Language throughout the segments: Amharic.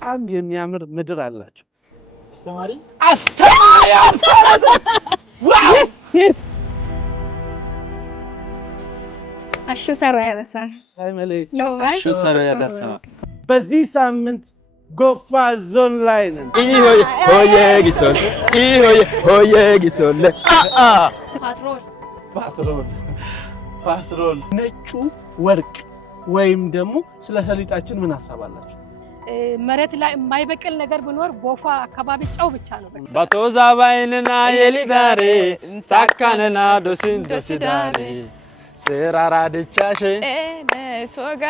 በጣም የሚያምር ምድር አላችሁ አስተማሪ yes አሹ ሰራ ያበሳል አይመለ አሹ ሰራ ያበሳል በዚህ ሳምንት ጎፋ ዞን ላይ ነን ሆየ ጊሶል ሆየ ጊሶል ፓትሮል ነጩ ወርቅ ወይም ደግሞ ስለ ሰሊጣችን ምን አሳባላችሁ? መሬት ላይ የማይበቅል ነገር ቢኖር ጎፋ አካባቢ ጨው ብቻ ነው። ባቶዛባይንና የሊዳሬ ታካነና ዶሲን ዶሲዳሬ ሰራራ ደቻሼ ሶጋ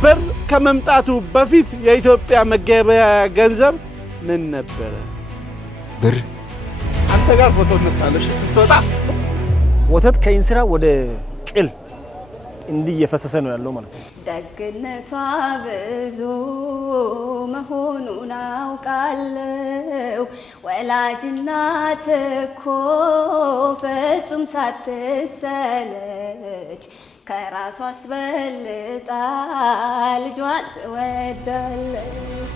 ብር ከመምጣቱ በፊት የኢትዮጵያ መገበያ ገንዘብ ምን ነበር? ብር አንተ ጋር ፎቶ እነሳለሽ ስትወጣ ወተት ከእንስራ ወደ ቅል እንዲህ እየፈሰሰ ነው ያለው ማለት ነው። ደግነቷ ብዙ መሆኑን አውቃለሁ። ወላጅ እናት እኮ ፍጹም ሳትሰለች ከራሷ አስበልጣ ልጇን ትወዳለች።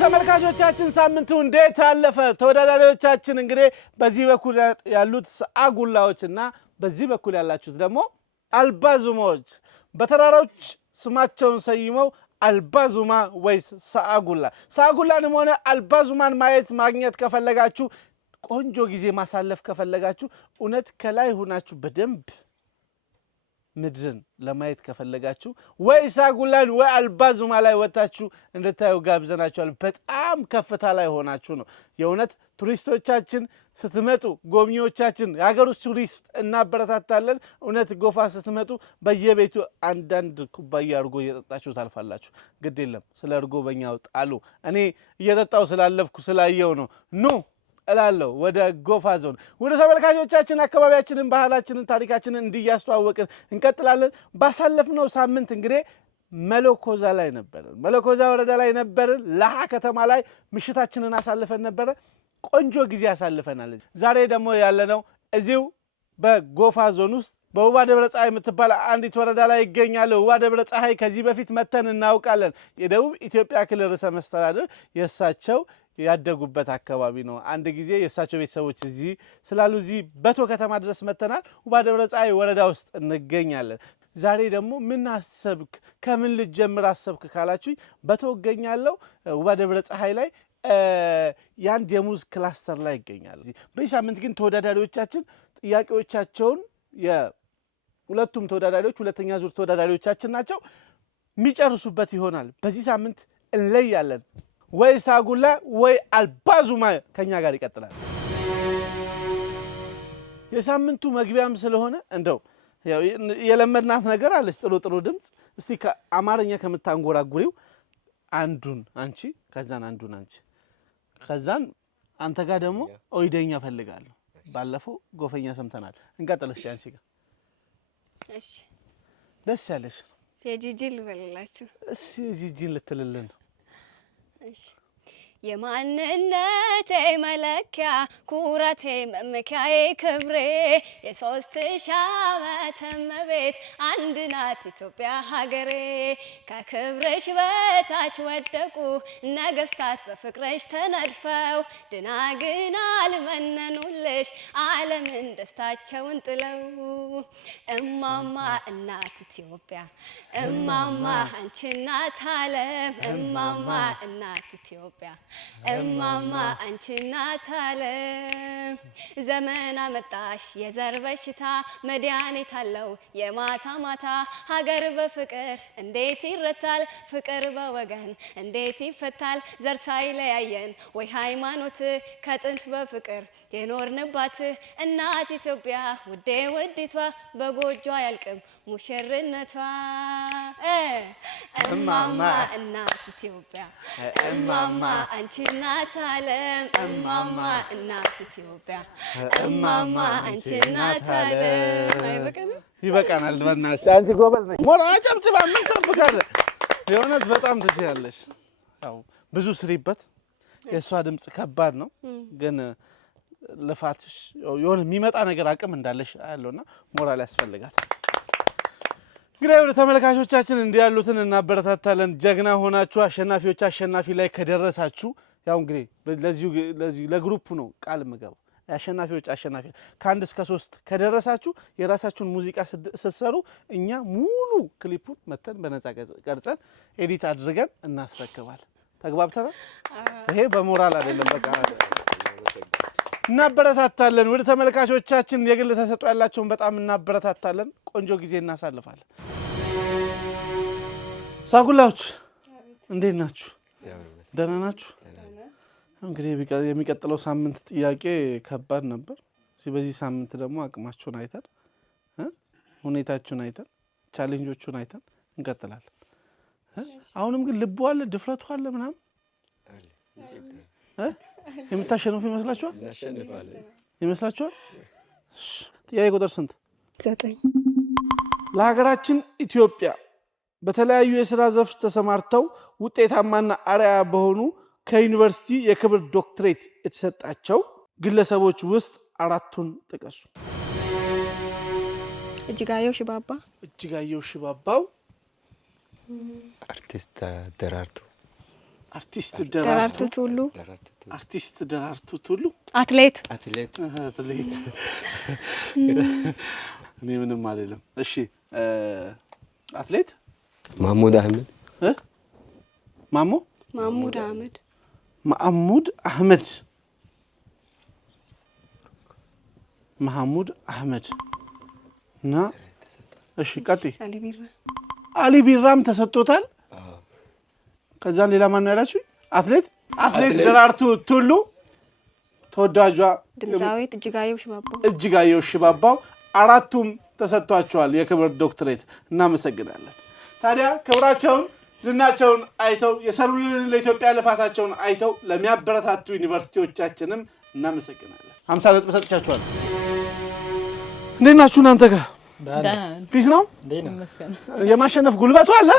ተመልካቾቻችን ሳምንቱ እንዴት አለፈ? ተወዳዳሪዎቻችን እንግዲህ በዚህ በኩል ያሉት ሰአጉላዎችና በዚህ በኩል ያላችሁት ደግሞ አልባዙሞች በተራራዎች ስማቸውን ሰይመው አልባዙማ ወይስ ሰአጉላ ሰአጉላንም ሆነ አልባዙማን ማግኘት ከፈለጋችሁ ቆንጆ ጊዜ ማሳለፍ ከፈለጋችሁ እውነት ከላይ ሆናችሁ በደንብ ምድርን ለማየት ከፈለጋችሁ ወይ ሰአጉላን ወይ አልባዙማ ላይ ወጣችሁ እንድታዩ ጋብዘናችኋል። በጣም ከፍታ ላይ ሆናችሁ ነው። የእውነት ቱሪስቶቻችን ስትመጡ ጎብኚዎቻችን የሀገር ውስጥ ቱሪስት እናበረታታለን። እውነት ጎፋ ስትመጡ በየቤቱ አንዳንድ ኩባያ እርጎ እየጠጣችሁ ታልፋላችሁ። ግድ የለም ስለ እርጎ በእኛው ጣሉ። እኔ እየጠጣው ስላለፍኩ ስላየው ነው ኑ እላለሁ ወደ ጎፋ ዞን። ወደ ተመልካቾቻችን አካባቢያችንን ባህላችንን ታሪካችንን እንዲያስተዋወቅን እንቀጥላለን። ባሳለፍነው ሳምንት እንግዲህ መለኮዛ ላይ ነበርን። መለኮዛ ወረዳ ላይ ነበርን። ለሃ ከተማ ላይ ምሽታችንን አሳልፈን ነበረ። ቆንጆ ጊዜ አሳልፈናል። ዛሬ ደግሞ ያለነው እዚሁ በጎፋ ዞን ውስጥ በውባ ደብረ ፀሐይ የምትባል አንዲት ወረዳ ላይ ይገኛል። ውባ ደብረ ፀሐይ ከዚህ በፊት መተን እናውቃለን። የደቡብ ኢትዮጵያ ክልል ርዕሰ መስተዳድር የእሳቸው ያደጉበት አካባቢ ነው። አንድ ጊዜ የእሳቸው ቤተሰቦች እዚህ ስላሉ እዚህ በቶ ከተማ ድረስ መተናል። ውባ ደብረ ፀሐይ ወረዳ ውስጥ እንገኛለን። ዛሬ ደግሞ ምን አሰብክ ከምን ልጀምር አሰብክ ካላችሁኝ በቶ እገኛለሁ። ውባ ደብረ ፀሐይ ላይ የአንድ የሙዝ ክላስተር ላይ ይገኛል። በዚህ ሳምንት ግን ተወዳዳሪዎቻችን ጥያቄዎቻቸውን የሁለቱም ተወዳዳሪዎች ሁለተኛ ዙር ተወዳዳሪዎቻችን ናቸው የሚጨርሱበት ይሆናል። በዚህ ሳምንት እንለያለን። ወይ ሰአጉላ ወይ አልባዙማ ከኛ ጋር ይቀጥላል። የሳምንቱ መግቢያም ስለሆነ እንደው የለመድናት ነገር አለች ጥሩ ጥሩ ድምፅ። እስቲ ከአማርኛ ከምታንጎራጉሪው አንዱን አንቺ ከዛን አንዱን አንቺ ከዛን አንተ ጋር ደግሞ ኦይደኛ ፈልጋለሁ። ባለፈው ጎፈኛ ሰምተናል። እንቀጥል እስቲ አንቺ ጋር። እሺ ደስ ያለሽ ቴጂጂል በላችሁ። እሺ ጂጂን ልትልልን ነው። እሺ የማንነቴ መለኪያ ኩራቴ መመኪያዬ ክብሬ የሶስት ሺህ ዓመት እመቤት አንድ ናት ኢትዮጵያ ሀገሬ። ከክብርሽ በታች ወደቁ ነገስታት በፍቅርሽ ተነድፈው ድናግን አልመነኑልሽ ዓለምን ደስታቸውን ጥለው። እማማ እናት ኢትዮጵያ እማማ አንቺ እናት ዓለም እማማ እናት ኢትዮጵያ እማማ አንቺ እናት ዓለም። ዘመን አመጣሽ የዘር በሽታ መድኃኒት አለው የማታ ማታ። ሀገር በፍቅር እንዴት ይረታል ፍቅር በወገን እንዴት ይፈታል። ዘር ሳይለያየን ወይ ሃይማኖት ከጥንት በፍቅር የኖርንባት እናት ኢትዮጵያ ውዴ ውዲቷ በጎጆ አያልቅም ሙሽርነቷ እማማ እናት ኢትዮጵያ እማማ አንቺ እናት ዓለም እማማ እናት ኢትዮጵያ እማማ አንቺ እናት ዓለም አይበቃንም? ይበቃናል። በእናትሽ አንቺ ጎበዝ ነሽ። ሞራ አጨብጭባ ምን ትጠብቃለሽ? የእውነት በጣም ትችያለሽ። ያው ብዙ ስሪበት። የእሷ ድምፅ ከባድ ነው ግን ልፋትሽ የሆነ የሚመጣ ነገር አቅም እንዳለሽ አያለውና ሞራል ያስፈልጋል። እንግዲህ ወደ ተመልካቾቻችን እንዲህ ያሉትን እናበረታታለን። ጀግና ሆናችሁ አሸናፊዎች አሸናፊ ላይ ከደረሳችሁ ያው እንግዲህ ለዚህ ለግሩፕ ነው ቃል ምገባው አሸናፊዎች አሸናፊ ከ1 እስከ 3 ከደረሳችሁ የራሳችሁን ሙዚቃ ስትሰሩ እኛ ሙሉ ክሊፑን መተን በነፃ ቀርጸን ኤዲት አድርገን እናስረክባለን። ተግባብተናል? ይሄ በሞራል አይደለም በቃ እናበረታታለን። ወደ ተመልካቾቻችን የግል ተሰጥኦ ያላቸውን በጣም እናበረታታለን። ቆንጆ ጊዜ እናሳልፋለን። ሳጉላዎች እንዴት ናችሁ? ደህና ናችሁ? እንግዲህ የሚቀጥለው ሳምንት ጥያቄ ከባድ ነበር። በዚህ ሳምንት ደግሞ አቅማችሁን አይተን ሁኔታችሁን አይተን ቻሌንጆቹን አይተን እንቀጥላለን። አሁንም ግን ልቡ አለ ድፍረቱ አለ ምናምን የምታሸንፉ ይመስላችኋል? ይመስላችኋል? ጥያቄ ቁጥር ስንት? 9 ለሀገራችን ኢትዮጵያ በተለያዩ የሥራ ዘርፍ ተሰማርተው ውጤታማና አርአያ በሆኑ ከዩኒቨርሲቲ የክብር ዶክትሬት የተሰጣቸው ግለሰቦች ውስጥ 4ቱን ጥቀሱ። እጅጋየሁ ሽባባው እጅጋየሁ ሽባባው፣ አርቲስት ደራርቱ ቱሉ፣ አርቲስት ደራርቱ ቱሉ፣ አትሌት እኔ ምንም አይደለም። እሺ አትሌት ማህሙድ አህመድ ማህሙድ አህመድ እና እሺ ቀጥይ። አሊ ቢራም ተሰጥቶታል። ከዛን ሌላ ማን ያላችሁ? አትሌት ደራርቱ ቱሉ፣ ተወዳጇ ድምፃዊት እጅጋየሁ ሽባባው 4ቱም ተሰጥቷቸዋል የክብር ዶክትሬት። እናመሰግናለን። ታዲያ ክብራቸውን ዝናቸውን አይተው የሰሩልን ለኢትዮጵያ ልፋታቸውን አይተው ለሚያበረታቱ ዩኒቨርሲቲዎቻችንም እናመሰግናለን። 50 ነጥብ ሰጥቻችኋለሁ። እንዴት ናችሁ እናንተ ጋር? ፒስ ነው? የማሸነፍ ጉልበቱ አለ?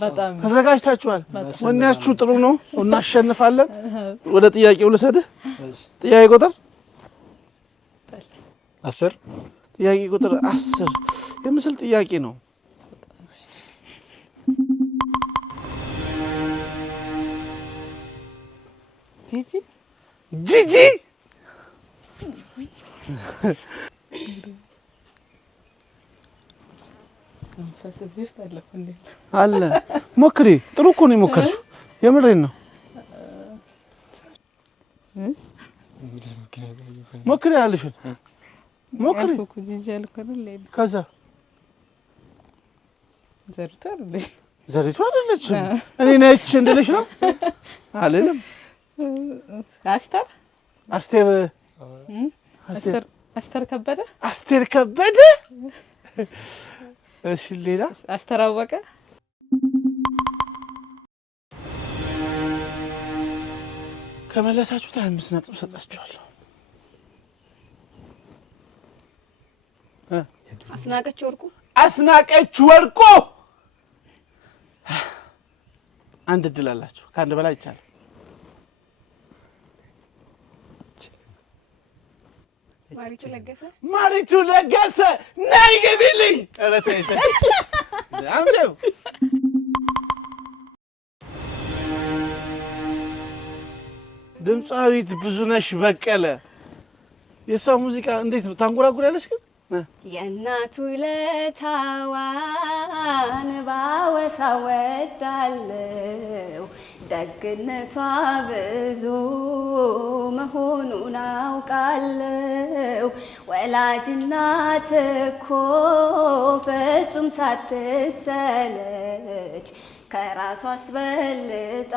በጣም ተዘጋጅታችኋል? ወኔያችሁ ጥሩ ነው። እናሸንፋለን። ወደ ጥያቄው ልሰድህ። ጥያቄ ቁጥር 10 ጥያቄ ቁጥር 10 የምስል ጥያቄ ነው። ጂጂ አለ ሞክሪ። ጥሩ እኮ ነው የሞከርሽው። የምሬን ነው። ሞክሪ ያልሽን ሞክሪ። ከዛ ዘሪቱ አይደለችም። እኔ ነች እንደልሽ ነው አለለም። አስቴር ከበደ። እሺ ሌላ አስተራወቀ። ከመለሳችሁ 5 ነጥብ ሰጣችኋለሁ። አስናቀች ወርቁ አንድ እድል አላችሁ። ከአንድ በላይ ይቻላል። ማሪቱ ለገሰ ነይ ግቢልኝ። ኧረ ተይ ተይ አምጪው። ድምፃዊት ብዙነሽ በቀለ የሷ ሙዚቃ እንዴት ታንጎራጉራለች ግን? የእናቱ ለታዋን ባወሳ ወዳለው ደግነቷ ብዙ መሆኑን አውቃለው። ወላጅናት እኮ ፍጹም ሳትሰለች ከራሷ አስበልጣ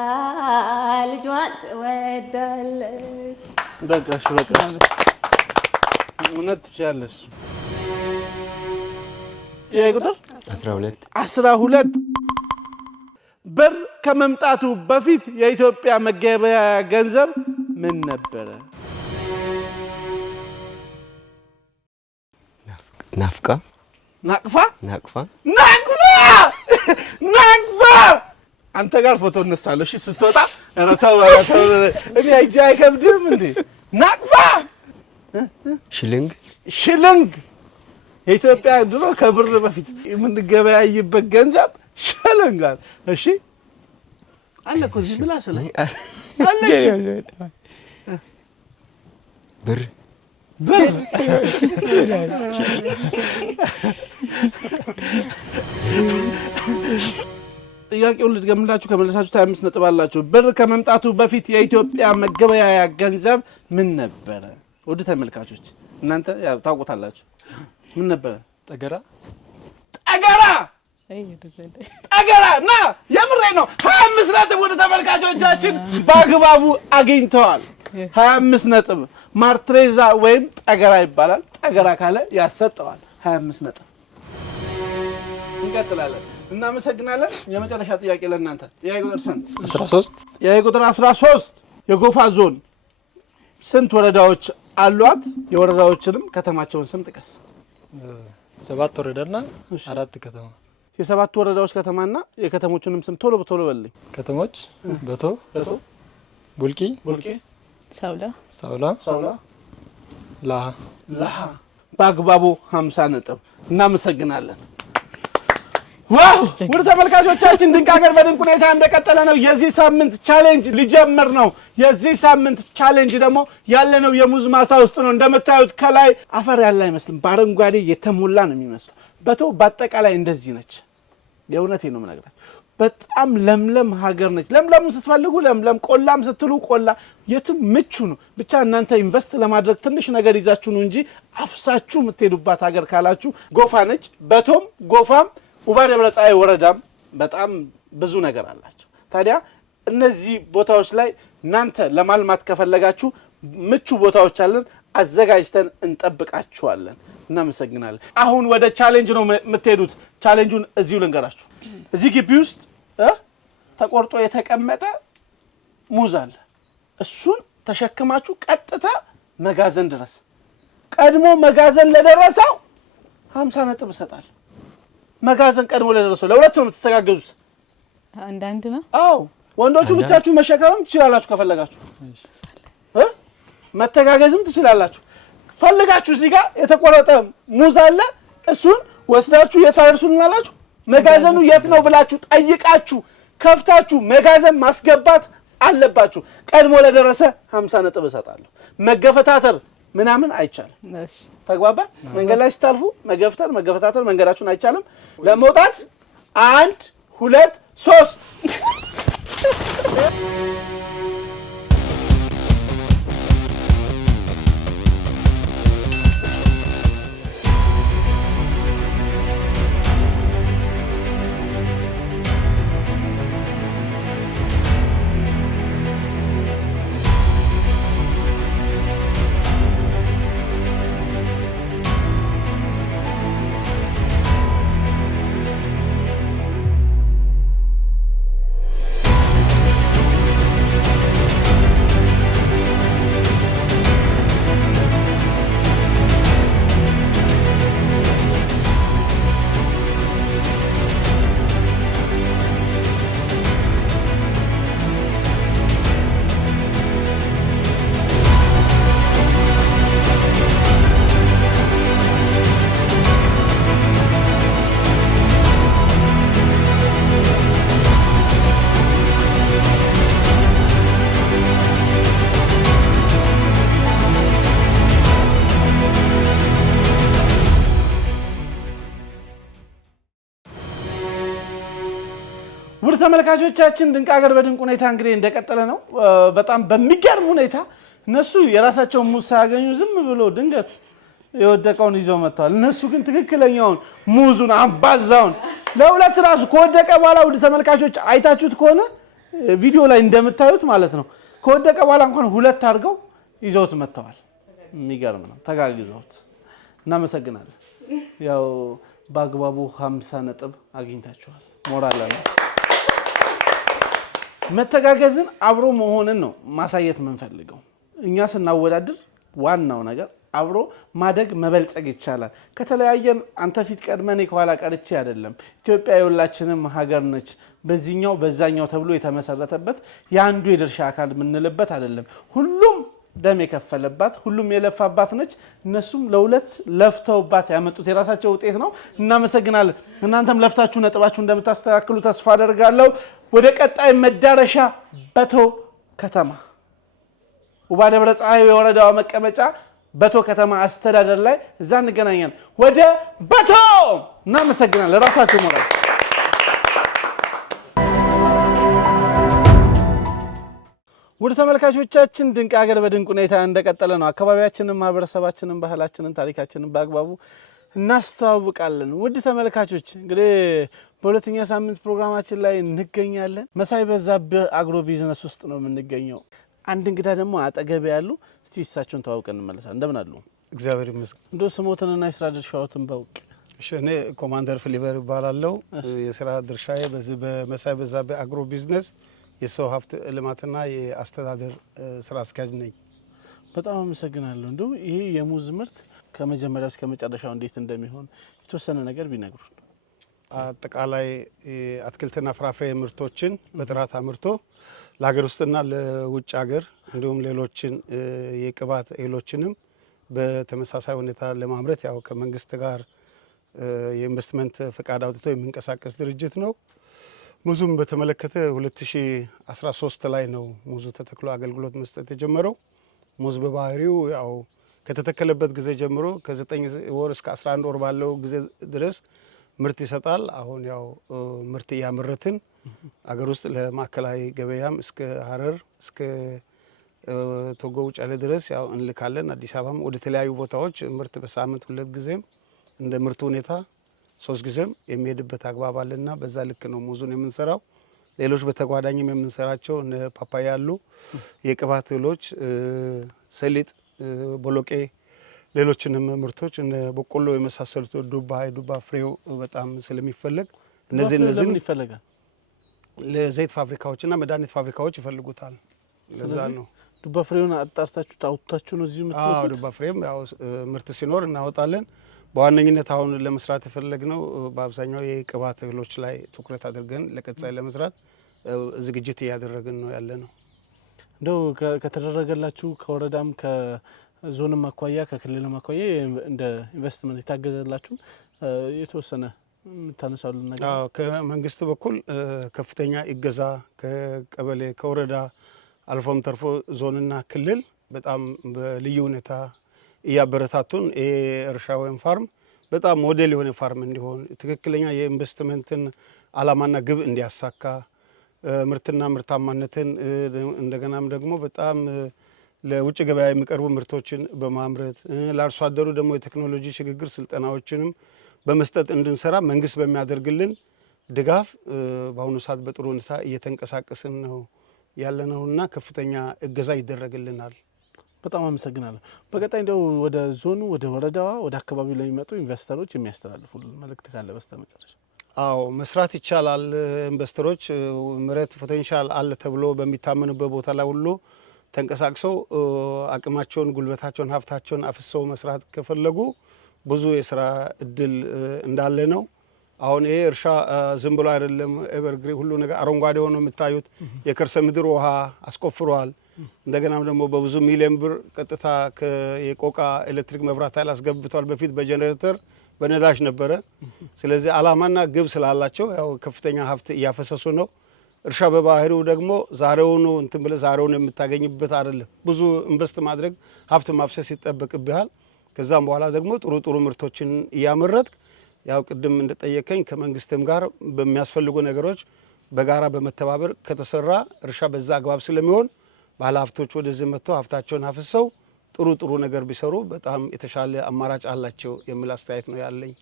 ልጇን ትወዳለች። በቃሽ በቃሽ። እውነት ትችያለሽ። ጥያቄ ቁጥር 12 ብር ከመምጣቱ በፊት የኢትዮጵያ መገበያያ ገንዘብ ምን ነበረ? ናፍቃ ናቅፋ ናቅፋ አንተ ጋር ፎቶ እነሳለሁ። እሺ ስትወጣ ረተው እኔ አይጄ አይከብድም እንዴ? ናቅፋ ሽልንግ የኢትዮጵያ ድሮ ከብር በፊት የምንገበያይበት ገንዘብ ሽልንግ አለ። እሺ አለ እኮ እዚህ ብላ ስለ አለች ብር ጥያቄውን ልትገምላችሁ ከመለሳችሁ 25 ነጥብ አላችሁ። ብር ከመምጣቱ በፊት የኢትዮጵያ መገበያያ ገንዘብ ምን ነበረ? ወደ ተመልካቾች እናንተ ያው ታውቁታላችሁ። ምን ነበረ? ጠገራ ና የምሬ ነው። 25 ነጥብ ወደ ተመልካቾቻችን በአግባቡ አግኝተዋል። 25 ነጥብ ማርትሬዛ ወይም ጠገራ ይባላል። ጠገራ ካለ ያሰጠዋል 25 ነጥብ። እንቀጥላለን። እናመሰግናለን። የመጨረሻ ጥያቄ ለእናንተ ጥያቄ ቁጥር 13 ጥያቄ ቁጥር 13 የጎፋ ዞን ስንት ወረዳዎች አሏት? የወረዳዎችንም ከተማቸውን ስም ጥቀስ። 7 ወረዳና 4 ከተማ። የሰባት ወረዳዎች ከተማና የከተሞቹንም ስም ቶሎ በልኝ። ከተሞች በቶ ቡልቂ ሳውላ ላሃ። በአግባቡ 50 ነጥብ። እናመሰግናለን። ዋው! ውድ ተመልካቾቻችን ድንቅ ሀገር በድንቅ ሁኔታ እንደቀጠለ ነው። የዚህ ሳምንት ቻሌንጅ ሊጀምር ነው። የዚህ ሳምንት ቻሌንጅ ደግሞ ያለነው የሙዝ ማሳ ውስጥ ነው። እንደምታዩት ከላይ አፈር ያለ አይመስልም፣ በአረንጓዴ የተሞላ ነው የሚመስለው። በቶ በአጠቃላይ እንደዚህ ነች። የእውነቴን ነው የምነግራችሁ። በጣም ለምለም ሀገር ነች። ለምለሙን ስትፈልጉ ለምለም፣ ቆላም ስትሉ ቆላ፣ የትም ምቹ ነው። ብቻ እናንተ ኢንቨስት ለማድረግ ትንሽ ነገር ይዛችሁ ነው እንጂ አፍሳችሁ የምትሄዱባት ሀገር ካላችሁ ጎፋ ነች። በቶም ጎፋም ውባ ደብረ ፀሐይ ወረዳም በጣም ብዙ ነገር አላቸው። ታዲያ እነዚህ ቦታዎች ላይ እናንተ ለማልማት ከፈለጋችሁ ምቹ ቦታዎች አለን፣ አዘጋጅተን እንጠብቃችኋለን። እናመሰግናለን። አሁን ወደ ቻሌንጅ ነው የምትሄዱት። ቻሌንጁን እዚሁ ልንገራችሁ። እዚህ ግቢ ውስጥ ተቆርጦ የተቀመጠ ሙዝ አለ። እሱን ተሸክማችሁ ቀጥታ መጋዘን ድረስ፣ ቀድሞ መጋዘን ለደረሰው 50 ነጥብ እሰጣለሁ። መጋዘን ቀድሞ ለደረሰው ለሁለት ነው የምትተጋገዙት። አንዳንድ ነው። አዎ ወንዶቹ ብቻችሁ መሸከምም ትችላላችሁ፣ ከፈለጋችሁ መተጋገዝም ትችላላችሁ። ፈልጋችሁ እዚህ ጋር የተቆረጠ ሙዝ አለ። እሱን ወስዳችሁ የታርሱልናላችሁ። መጋዘኑ የት ነው ብላችሁ ጠይቃችሁ ከፍታችሁ መጋዘን ማስገባት አለባችሁ። ቀድሞ ለደረሰ 50 ነጥብ እሰጣለሁ። መገፈታተር ምናምን አይቻልም። እሺ ተግባባ። መንገድ ላይ ስታልፉ መገፈታተር መንገዳችሁን አይቻልም። ለመውጣት 1 2 3 ውድ ተመልካቾቻችን ድንቅ ሀገር በድንቅ ሁኔታ እንግዲህ እንደቀጠለ ነው። በጣም በሚገርም ሁኔታ እነሱ የራሳቸውን ሙዝ ሳያገኙ ዝም ብሎ ድንገት የወደቀውን ይዘው መጥተዋል። እነሱ ግን ትክክለኛውን ሙዙን አባዛውን ለሁለት ራሱ ከወደቀ በኋላ ውድ ተመልካቾች አይታችሁት ከሆነ ቪዲዮ ላይ እንደምታዩት ማለት ነው ከወደቀ በኋላ እንኳን ሁለት አድርገው ይዘውት መጥተዋል። የሚገርም ነው። ተጋግዘውት። እናመሰግናለን። ያው በአግባቡ 50 ነጥብ አግኝታችኋል። ሞራል አለ። መተጋገዝን አብሮ መሆንን ነው ማሳየት የምንፈልገው። እኛ ስናወዳድር ዋናው ነገር አብሮ ማደግ መበልጸግ ይቻላል። ከተለያየን አንተ ፊት ቀድመን ከኋላ ቀርቼ አይደለም። ኢትዮጵያ የሁላችንም ሀገር ነች። በዚህኛው በዛኛው ተብሎ የተመሰረተበት የአንዱ የድርሻ አካል የምንልበት አይደለም። ሁሉም ደም የከፈለባት ሁሉም የለፋባት ነች። እነሱም ለሁለት ለፍተውባት ያመጡት የራሳቸው ውጤት ነው። እናመሰግናለን። እናንተም ለፍታችሁ ነጥባችሁ እንደምታስተካክሉ ተስፋ አደርጋለሁ። ወደ ቀጣይ መዳረሻ በቶ ከተማ ውባ ደብረ ፀሐይ የወረዳዋ መቀመጫ በቶ ከተማ አስተዳደር ላይ እዛ እንገናኛለን። ወደ በቶ እናመሰግናለን። ራሳችሁ ሞራል ውድ ተመልካቾቻችን ድንቅ ሀገር በድንቅ ሁኔታ እንደቀጠለ ነው። አካባቢያችንን፣ ማህበረሰባችንን፣ ባህላችንን፣ ታሪካችንን በአግባቡ እናስተዋውቃለን። ውድ ተመልካቾች እንግዲህ በሁለተኛ ሳምንት ፕሮግራማችን ላይ እንገኛለን። መሳይ በዛብህ አግሮ ቢዝነስ ውስጥ ነው የምንገኘው። አንድ እንግዳ ደግሞ አጠገብ ያሉ እስቲ እሳቸውን ተዋውቀን እንመለሳለን። እንደምን አሉ? እግዚአብሔር ይመስገን። እንደው ስሞትንና የስራ ድርሻዎትን ባውቅ። እሺ፣ እኔ ኮማንደር ፍሊቨር እባላለሁ። የስራ ድርሻዬ በዚህ በመሳይ በዛብህ አግሮ ቢዝነስ የሰው ሀብት ልማትና የአስተዳደር ስራ አስኪያጅ ነኝ። በጣም አመሰግናለሁ። እንደው ይሄ የሙዝ ምርት ከመጀመሪያው እስከ መጨረሻው እንዴት እንደሚሆን የተወሰነ ነገር ቢነግሩን። አጠቃላይ አትክልትና ፍራፍሬ ምርቶችን በጥራት አምርቶ ለሀገር ውስጥና ለውጭ ሀገር እንዲሁም ሌሎችን የቅባት እህሎችንም በተመሳሳይ ሁኔታ ለማምረት ያው ከመንግስት ጋር የኢንቨስትመንት ፈቃድ አውጥቶ የሚንቀሳቀስ ድርጅት ነው። ሙዙም በተመለከተ 2013 ላይ ነው ሙዙ ተተክሎ አገልግሎት መስጠት የጀመረው። ሙዝ በባህሪው ያው ከተተከለበት ጊዜ ጀምሮ ከ9 ወር እስከ 11 ወር ባለው ጊዜ ድረስ ምርት ይሰጣል። አሁን ያው ምርት እያመረትን አገር ውስጥ ለማዕከላዊ ገበያም እስከ ሀረር እስከ ቶጎ ውጫሌ ድረስ ያው እንልካለን። አዲስ አበባም ወደ ተለያዩ ቦታዎች ምርት በሳምንት 2 ጊዜም እንደ ምርቱ ሁኔታ 3 ጊዜም የሚሄድበት አግባብ አለና በዛ ልክ ነው ሙዙን የምንሰራው። ሌሎች በተጓዳኝም የምንሰራቸው እነ ፓፓያ ያሉ የቅባት እህሎች፣ ሰሊጥ፣ ቦሎቄ፣ ሌሎችንም ምርቶች እነ በቆሎ የመሳሰሉት ዱባ ፍሬው በጣም ስለሚፈለግ እነዚህን ይፈልጋል። ለዘይት ፋብሪካዎችና መድኃኒት ፋብሪካዎች ይፈልጉታል። ለዛ ነው ዱባ ፍሬውን አጣርታችሁ ታውጣችሁ ነው እዚህ ምርት። አዎ ዱባ ፍሬም ያው ምርት ሲኖር እናወጣለን። በዋነኝነት አሁን ለመስራት የፈለግነው በአብዛኛው የቅባት እህሎች ላይ ትኩረት አድርገን ለቀጣይ ለመስራት ዝግጅት እያደረግን ነው ያለ ነው። እንደው ከተደረገላችሁ ከወረዳም ከዞንም አኳያ ከክልልም አኳያ እንደ ኢንቨስትመንት የታገዘላችሁ የተወሰነ የምታነሳሉ ነገር? አዎ ከመንግስት በኩል ከፍተኛ እገዛ ከቀበሌ ከወረዳ አልፎም ተርፎ ዞንና ክልል በጣም በልዩ ሁኔታ እያበረታቱን ይሄ እርሻ ወይም ፋርም በጣም ሞዴል የሆነ ፋርም እንዲሆን ትክክለኛ የኢንቨስትመንትን አላማና ግብ እንዲያሳካ ምርትና ምርታማነትን እንደገናም ደግሞ በጣም ለውጭ ገበያ የሚቀርቡ ምርቶችን በማምረት ለአርሶ አደሩ ደግሞ የቴክኖሎጂ ሽግግር ስልጠናዎችንም በመስጠት እንድንሰራ መንግስት በሚያደርግልን ድጋፍ በአሁኑ ሰዓት በጥሩ ሁኔታ እየተንቀሳቀስን ነው ያለነውና ከፍተኛ እገዛ ይደረግልናል። በጣም አመሰግናለሁ። በቀጣይ እንደው ወደ ዞኑ ወደ ወረዳዋ ወደ አካባቢው ለሚመጡ ኢንቨስተሮች የሚያስተላልፉ መልእክት ካለ በስተመጨረሻ? አዎ መስራት ይቻላል። ኢንቨስተሮች ምርት ፖቴንሻል አለ ተብሎ በሚታመንበት ቦታ ላይ ሁሉ ተንቀሳቅሰው አቅማቸውን፣ ጉልበታቸውን፣ ሀብታቸውን አፍሰው መስራት ከፈለጉ ብዙ የስራ እድል እንዳለ ነው። አሁን ይሄ እርሻ ዝም ብሎ አይደለም ኤቨርግሪ ሁሉ ነገር አረንጓዴ ሆኖ የምታዩት የከርሰ ምድር ውሃ አስቆፍሯል። እንደገናም ደግሞ በብዙ ሚሊዮን ብር ቀጥታ የቆቃ ኤሌክትሪክ መብራት ኃይል አስገብቷል። በፊት በጀነሬተር በነዳጅ ነበረ። ስለዚህ አላማና ግብ ስላላቸው ያው ከፍተኛ ሀብት እያፈሰሱ ነው። እርሻ በባህሪው ደግሞ ዛሬውኑ እንትን ብለህ ዛሬውን የምታገኝበት አይደለም። ብዙ ኢንቨስት ማድረግ ሀብት ማፍሰስ ይጠበቅብሃል። ከዛም በኋላ ደግሞ ጥሩ ጥሩ ምርቶችን እያመረትክ ያው ቅድም እንደጠየቀኝ ከመንግስትም ጋር በሚያስፈልጉ ነገሮች በጋራ በመተባበር ከተሰራ እርሻ በዛ አግባብ ስለሚሆን ባለ ሀብቶች ወደዚህ መጥተው ሀብታቸውን አፍሰው ጥሩ ጥሩ ነገር ቢሰሩ በጣም የተሻለ አማራጭ አላቸው የሚል አስተያየት ነው ያለኝ።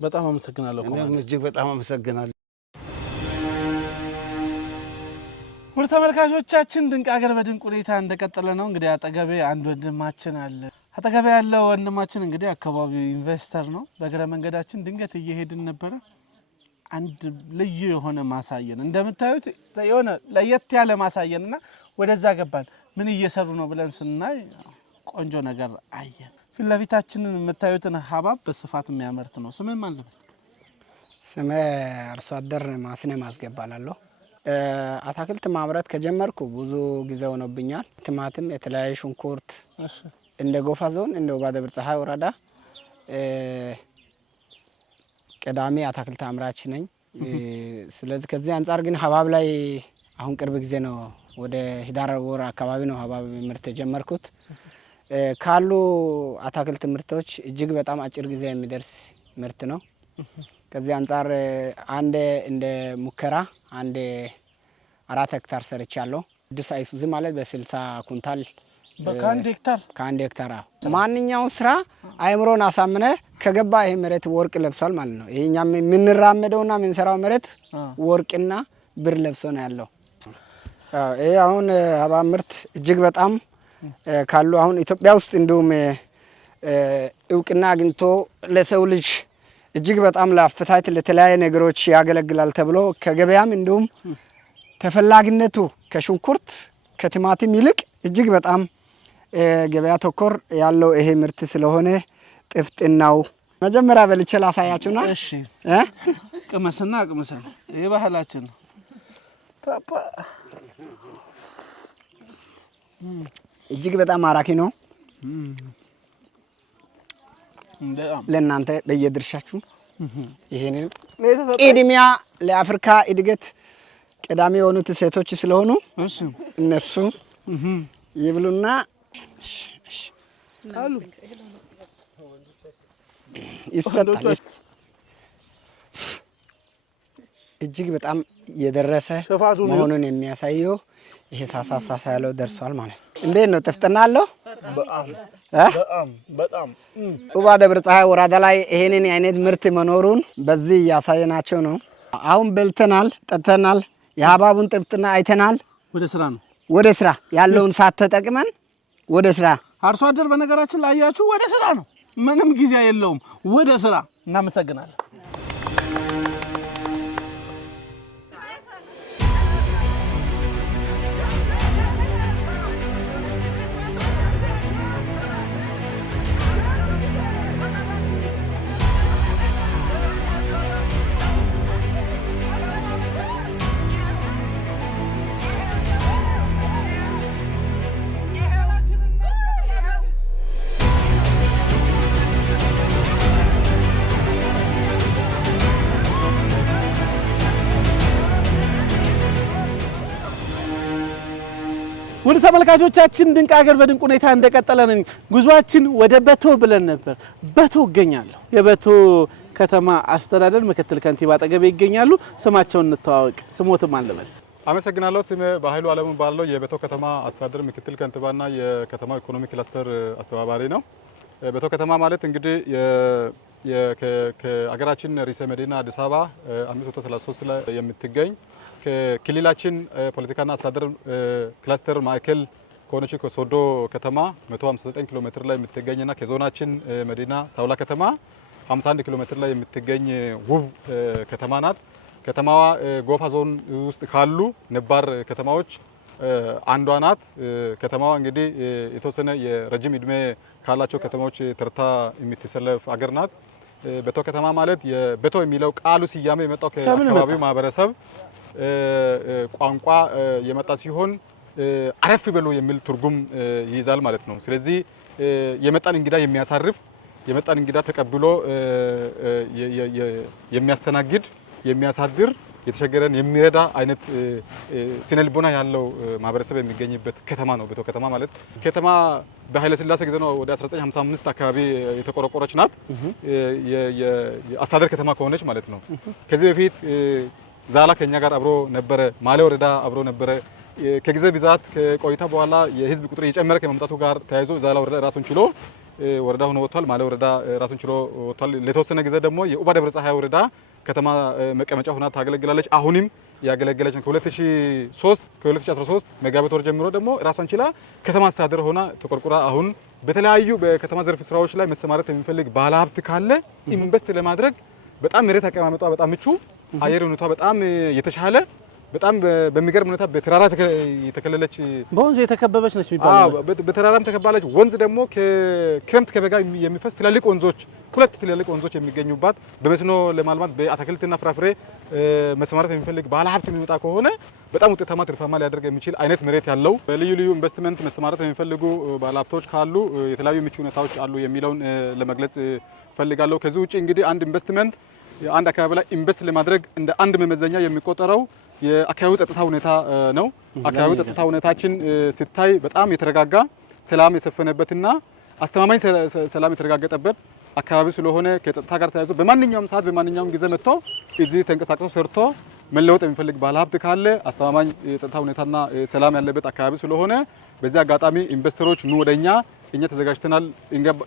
በጣም አመሰግናለሁ። እኔም እጅግ በጣም አመሰግናለሁ። ውድ ተመልካቾቻችን ድንቅ ሀገር በድንቅ ሁኔታ እንደቀጠለ ነው። እንግዲህ አጠገቤ አንድ ወንድማችን አለ። አጠገብ ያለው ወንድማችን እንግዲህ አካባቢው ኢንቨስተር ነው። በእግረ መንገዳችን ድንገት እየሄድን ነበረ። አንድ ልዩ የሆነ ማሳየን እንደምታዩት የሆነ ለየት ያለ ማሳየንና ወደዛ ገባን። ምን እየሰሩ ነው ብለን ስናይ ቆንጆ ነገር አየን። ፊት ለፊታችንን የምታዩትን ሀባብ በስፋት የሚያመርት ነው። ስምን ማለት ነው? ስሜ አርሶ አደር ማስኔ ማስገባላለሁ። አታክልት ማምረት ከጀመርኩ ብዙ ጊዜ ሆኖብኛል። ቲማቲም፣ የተለያዩ ሽንኩርት እንደ ጎፋ ዞን እንደ ወባ ደብረ ፀሐይ ወረዳ ቀዳሚ አታክልት አምራች ነኝ። ስለዚህ ከዚህ አንጻር ግን ሀባብ ላይ አሁን ቅርብ ጊዜ ነው ወደ ህዳር ወር አካባቢ ነው ሀባብ ምርት የጀመርኩት። ካሉ አታክልት ምርቶች እጅግ በጣም አጭር ጊዜ የሚደርስ ምርት ነው። ከዚህ አንጻር አንድ እንደ ሙከራ አንድ 4 ሄክታር ሰርቻለሁ። አዲስ አይሱዚ ማለት በ60 ኩንታል ከአንድ ሄክታር ማንኛውም ስራ አይምሮን አሳምነ ከገባ ይሄ መሬት ወርቅ ለብሷል ማለት ነው። ይሄኛም የምንራመደውና የምንሰራው መሬት ወርቅና ብር ለብሶ ነው ያለው። ይሄ አሁን ሀባብ ምርት እጅግ በጣም ካሉ አሁን ኢትዮጵያ ውስጥ እንዲሁም እውቅና አግኝቶ ለሰው ልጅ እጅግ በጣም ለአፍታይት ለተለያየ ነገሮች ያገለግላል ተብሎ ከገበያም እንዲሁም ተፈላጊነቱ ከሽንኩርት ከቲማቲም ይልቅ እጅግ በጣም ገበያ ተኮር ያለው ይሄ ምርት ስለሆነ ጥፍጥናው መጀመሪያ በልቼ ላሳያችሁና እሺ ቅመስና ቅመሰን ይሄ ባህላችን ነው። ፓፓ እጅግ በጣም ማራኪ ነው። ለእናንተ በየድርሻችሁ ይሄንን ቅድሚያ ለአፍሪካ እድገት ቀዳሚ የሆኑት ሴቶች ስለሆኑ እነሱ ይብሉና ይሰጣል። እጅግ በጣም የደረሰ መሆኑን የሚያሳየው ይሄ ሳሳ ያለው ደርሷል ማለት ነው። እንዴት ነው? ጥፍጥና አለው በጣም ወባ ደብረ ፀሐይ ወረዳ ላይ ይሄንን አይነት ምርት መኖሩን በዚህ ያሳየናቸው ነው። አሁን በልተናል፣ ጠጥተናል፣ የሀባቡን ጥፍጥና አይተናል። ወደ ስራ ያለውን ሰዓት ተጠቅመን ወደ ስራ አርሶ አደር በነገራችን ላይ ያያችሁ ወደ ስራ ነው። ምንም ጊዜ የለውም። ወደ ስራ። እናመሰግናለን። ወደ ተመልካቾቻችን ድንቅ ሀገር በድንቅ ሁኔታ እንደቀጠለ ነን። ጉዟችን ወደ በቶ ብለን ነበር። በቶ እገኛለሁ። የበቶ ከተማ አስተዳደር ምክትል ከንቲባ አጠገቤ ይገኛሉ። ስማቸውን እንተዋወቅ። ስሞትም አለበል። አመሰግናለሁ። ስሜ በኃይሉ አለሙ ባለው የበቶ ከተማ አስተዳደር ምክትል ከንቲባና የከተማው ኢኮኖሚ ክላስተር አስተባባሪ ነው። በቶ ከተማ ማለት እንግዲህ ከሀገራችን ርዕሰ መዲና አዲስ አበባ 533 ላይ የምትገኝ ከክልላችን ፖለቲካና አስተዳደር ክላስተር ማዕከል ከሆነች ከሶዶ ከተማ 159 ኪሎ ሜትር ላይ የምትገኝና ከዞናችን መዲና ሳውላ ከተማ 51 ኪሎ ሜትር ላይ የምትገኝ ውብ ከተማ ናት። ከተማዋ ጎፋ ዞን ውስጥ ካሉ ነባር ከተማዎች አንዷ ናት። ከተማዋ እንግዲህ የተወሰነ የረጅም እድሜ ካላቸው ከተማዎች ተርታ የምትሰለፍ አገር ናት። በቶ ከተማ ማለት የበቶ የሚለው ቃሉ ስያሜ የመጣው ከአካባቢው ማህበረሰብ ቋንቋ የመጣ ሲሆን አረፍ በሉ የሚል ትርጉም ይይዛል ማለት ነው። ስለዚህ የመጣን እንግዳ የሚያሳርፍ የመጣን እንግዳ ተቀብሎ የሚያስተናግድ የሚያሳድር የተቸገረን የሚረዳ አይነት ስነ ልቦና ያለው ማህበረሰብ የሚገኝበት ከተማ ነው በቶ ከተማ ማለት። ከተማ በኃይለ ሥላሴ ጊዜ ነው ወደ 1955 አካባቢ የተቆረቆረች ናት። የአስተዳደር ከተማ ከሆነች ማለት ነው። ከዚህ በፊት ዛላ ከኛ ጋር አብሮ ነበረ። ማሌ ወረዳ አብሮ ነበረ። ከጊዜ ብዛት ከቆይታ በኋላ የህዝብ ቁጥር እየጨመረ ከመምጣቱ ጋር ተያይዞ ዛላ ወረዳ ራሱን ችሎ ወረዳ ሆኖ ወጥቷል። ማሌ ወረዳ ራሱን ችሎ ወጥቷል። ለተወሰነ ጊዜ ደግሞ የወባ ደብረ ፀሐይ ወረዳ ከተማ መቀመጫ ሆና ታገለግላለች። አሁንም ያገለገለች ነው። ከ2013 መጋቢት ወር ጀምሮ ደግሞ ራሷን ችላ ከተማ አስተዳደር ሆና ተቆርቁራ አሁን በተለያዩ በከተማ ዘርፍ ስራዎች ላይ መሰማራት የሚፈልግ ባለሀብት ካለ ኢንቨስት ለማድረግ በጣም መሬት አቀማመጧ በጣም ምቹ፣ አየር ሁኔቷ በጣም የተሻለ በጣም በሚገርም ሁኔታ በተራራ የተከለለች በወንዝ የተከበበች ነች የሚባለው። በተራራም ተከባለች። ወንዝ ደግሞ ከክረምት ከበጋ የሚፈስ ትላልቅ ወንዞች ሁለት ትላልቅ ወንዞች የሚገኙባት በመስኖ ለማልማት በአትክልትና ፍራፍሬ መሰማራት የሚፈልግ ባለሀብት የሚመጣ ከሆነ በጣም ውጤታማ ትርፋማ ሊያደርግ የሚችል አይነት መሬት ያለው ልዩ ልዩ ኢንቨስትመንት መሰማራት የሚፈልጉ ባለሀብቶች ካሉ የተለያዩ ምቹ ሁኔታዎች አሉ የሚለውን ለመግለጽ ፈልጋለሁ። ከዚህ ውጪ እንግዲህ አንድ ኢንቨስትመንት አንድ አካባቢ ላይ ኢንቨስት ለማድረግ እንደ አንድ መመዘኛ የሚቆጠረው የአካባቢው ጸጥታ ሁኔታ ነው። አካባቢው ጸጥታ ሁኔታችን ሲታይ በጣም የተረጋጋ ሰላም የሰፈነበትና አስተማማኝ ሰላም የተረጋገጠበት አካባቢ ስለሆነ ከጸጥታ ጋር ተያይዞ በማንኛውም ሰዓት በማንኛውም ጊዜ መጥቶ እዚህ ተንቀሳቅሶ ሰርቶ መለወጥ የሚፈልግ ባለሀብት ካለ አስተማማኝ የጸጥታ ሁኔታና ሰላም ያለበት አካባቢ ስለሆነ በዚህ አጋጣሚ ኢንቨስተሮች ኑ ወደኛ እኛ ተዘጋጅተናል፣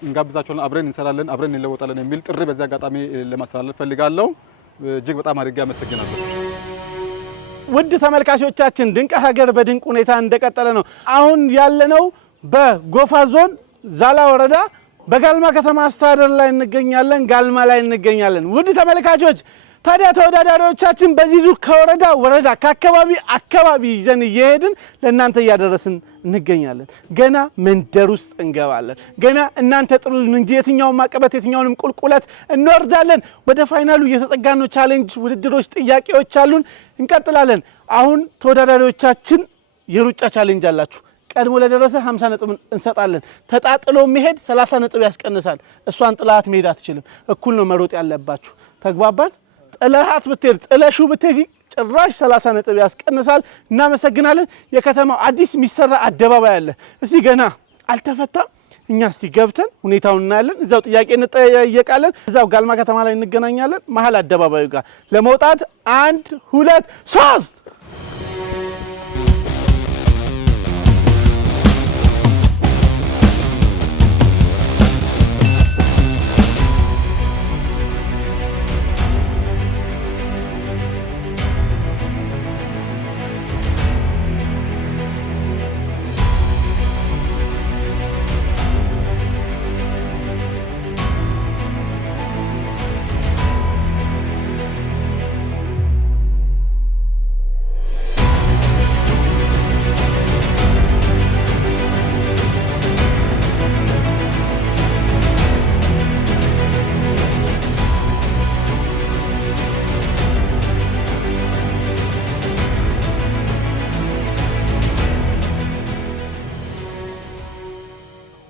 እንጋብዛቸዋለን፣ አብረን እንሰራለን፣ አብረን እንለወጣለን የሚል ጥሪ በዚህ አጋጣሚ ለማስተላለፍ ፈልጋለሁ። እጅግ በጣም አድርጌ አመሰግናለሁ። ውድ ተመልካቾቻችን ድንቅ ሀገር በድንቅ ሁኔታ እንደቀጠለ ነው። አሁን ያለነው በጎፋ ዞን ዛላ ወረዳ በጋልማ ከተማ አስተዳደር ላይ እንገኛለን። ጋልማ ላይ እንገኛለን። ውድ ተመልካቾች ታዲያ ተወዳዳሪዎቻችን በዚህ ዙር ከወረዳ ወረዳ ከአካባቢ ይዘን እየሄድን ለእናንተ እያደረስን እንገኛለን። ገና መንደር ውስጥ እንገባለን። ገና እናንተ ጥሩልን እንጂ የትኛውን ማቀበት የትኛውንም ቁልቁለት እንወርዳለን። ወደ ፋይናሉ እየተጠጋን ነው። ቻሌንጅ ውድድሮች፣ ጥያቄዎች አሉን። እንቀጥላለን። አሁን ተወዳዳሪዎቻችን የሩጫ ቻሌንጅ አላችሁ። ቀድሞ ለደረሰ 50 ነጥብ እንሰጣለን። ተጣጥሎ መሄድ 30 ነጥብ ያስቀንሳል። እሷን ጥላት መሄድ አትችልም። እኩል ነው መሮጥ ያለባችሁ። ተግባባን? ጥላት ብትሄድ ጥለሹ ብትሄጂ ጭራሽ 30 ነጥብ ያስቀንሳል። እናመሰግናለን። የከተማው አዲስ የሚሰራ አደባባይ አለ። እስቲ ገና አልተፈታም። እኛ እስቲ ገብተን ሁኔታውን እናያለን። እዛው ጥያቄ እንጠያየቃለን። እዛው ጋልማ ከተማ ላይ እንገናኛለን። መሀል አደባባዩ ጋር ለመውጣት 1 2 3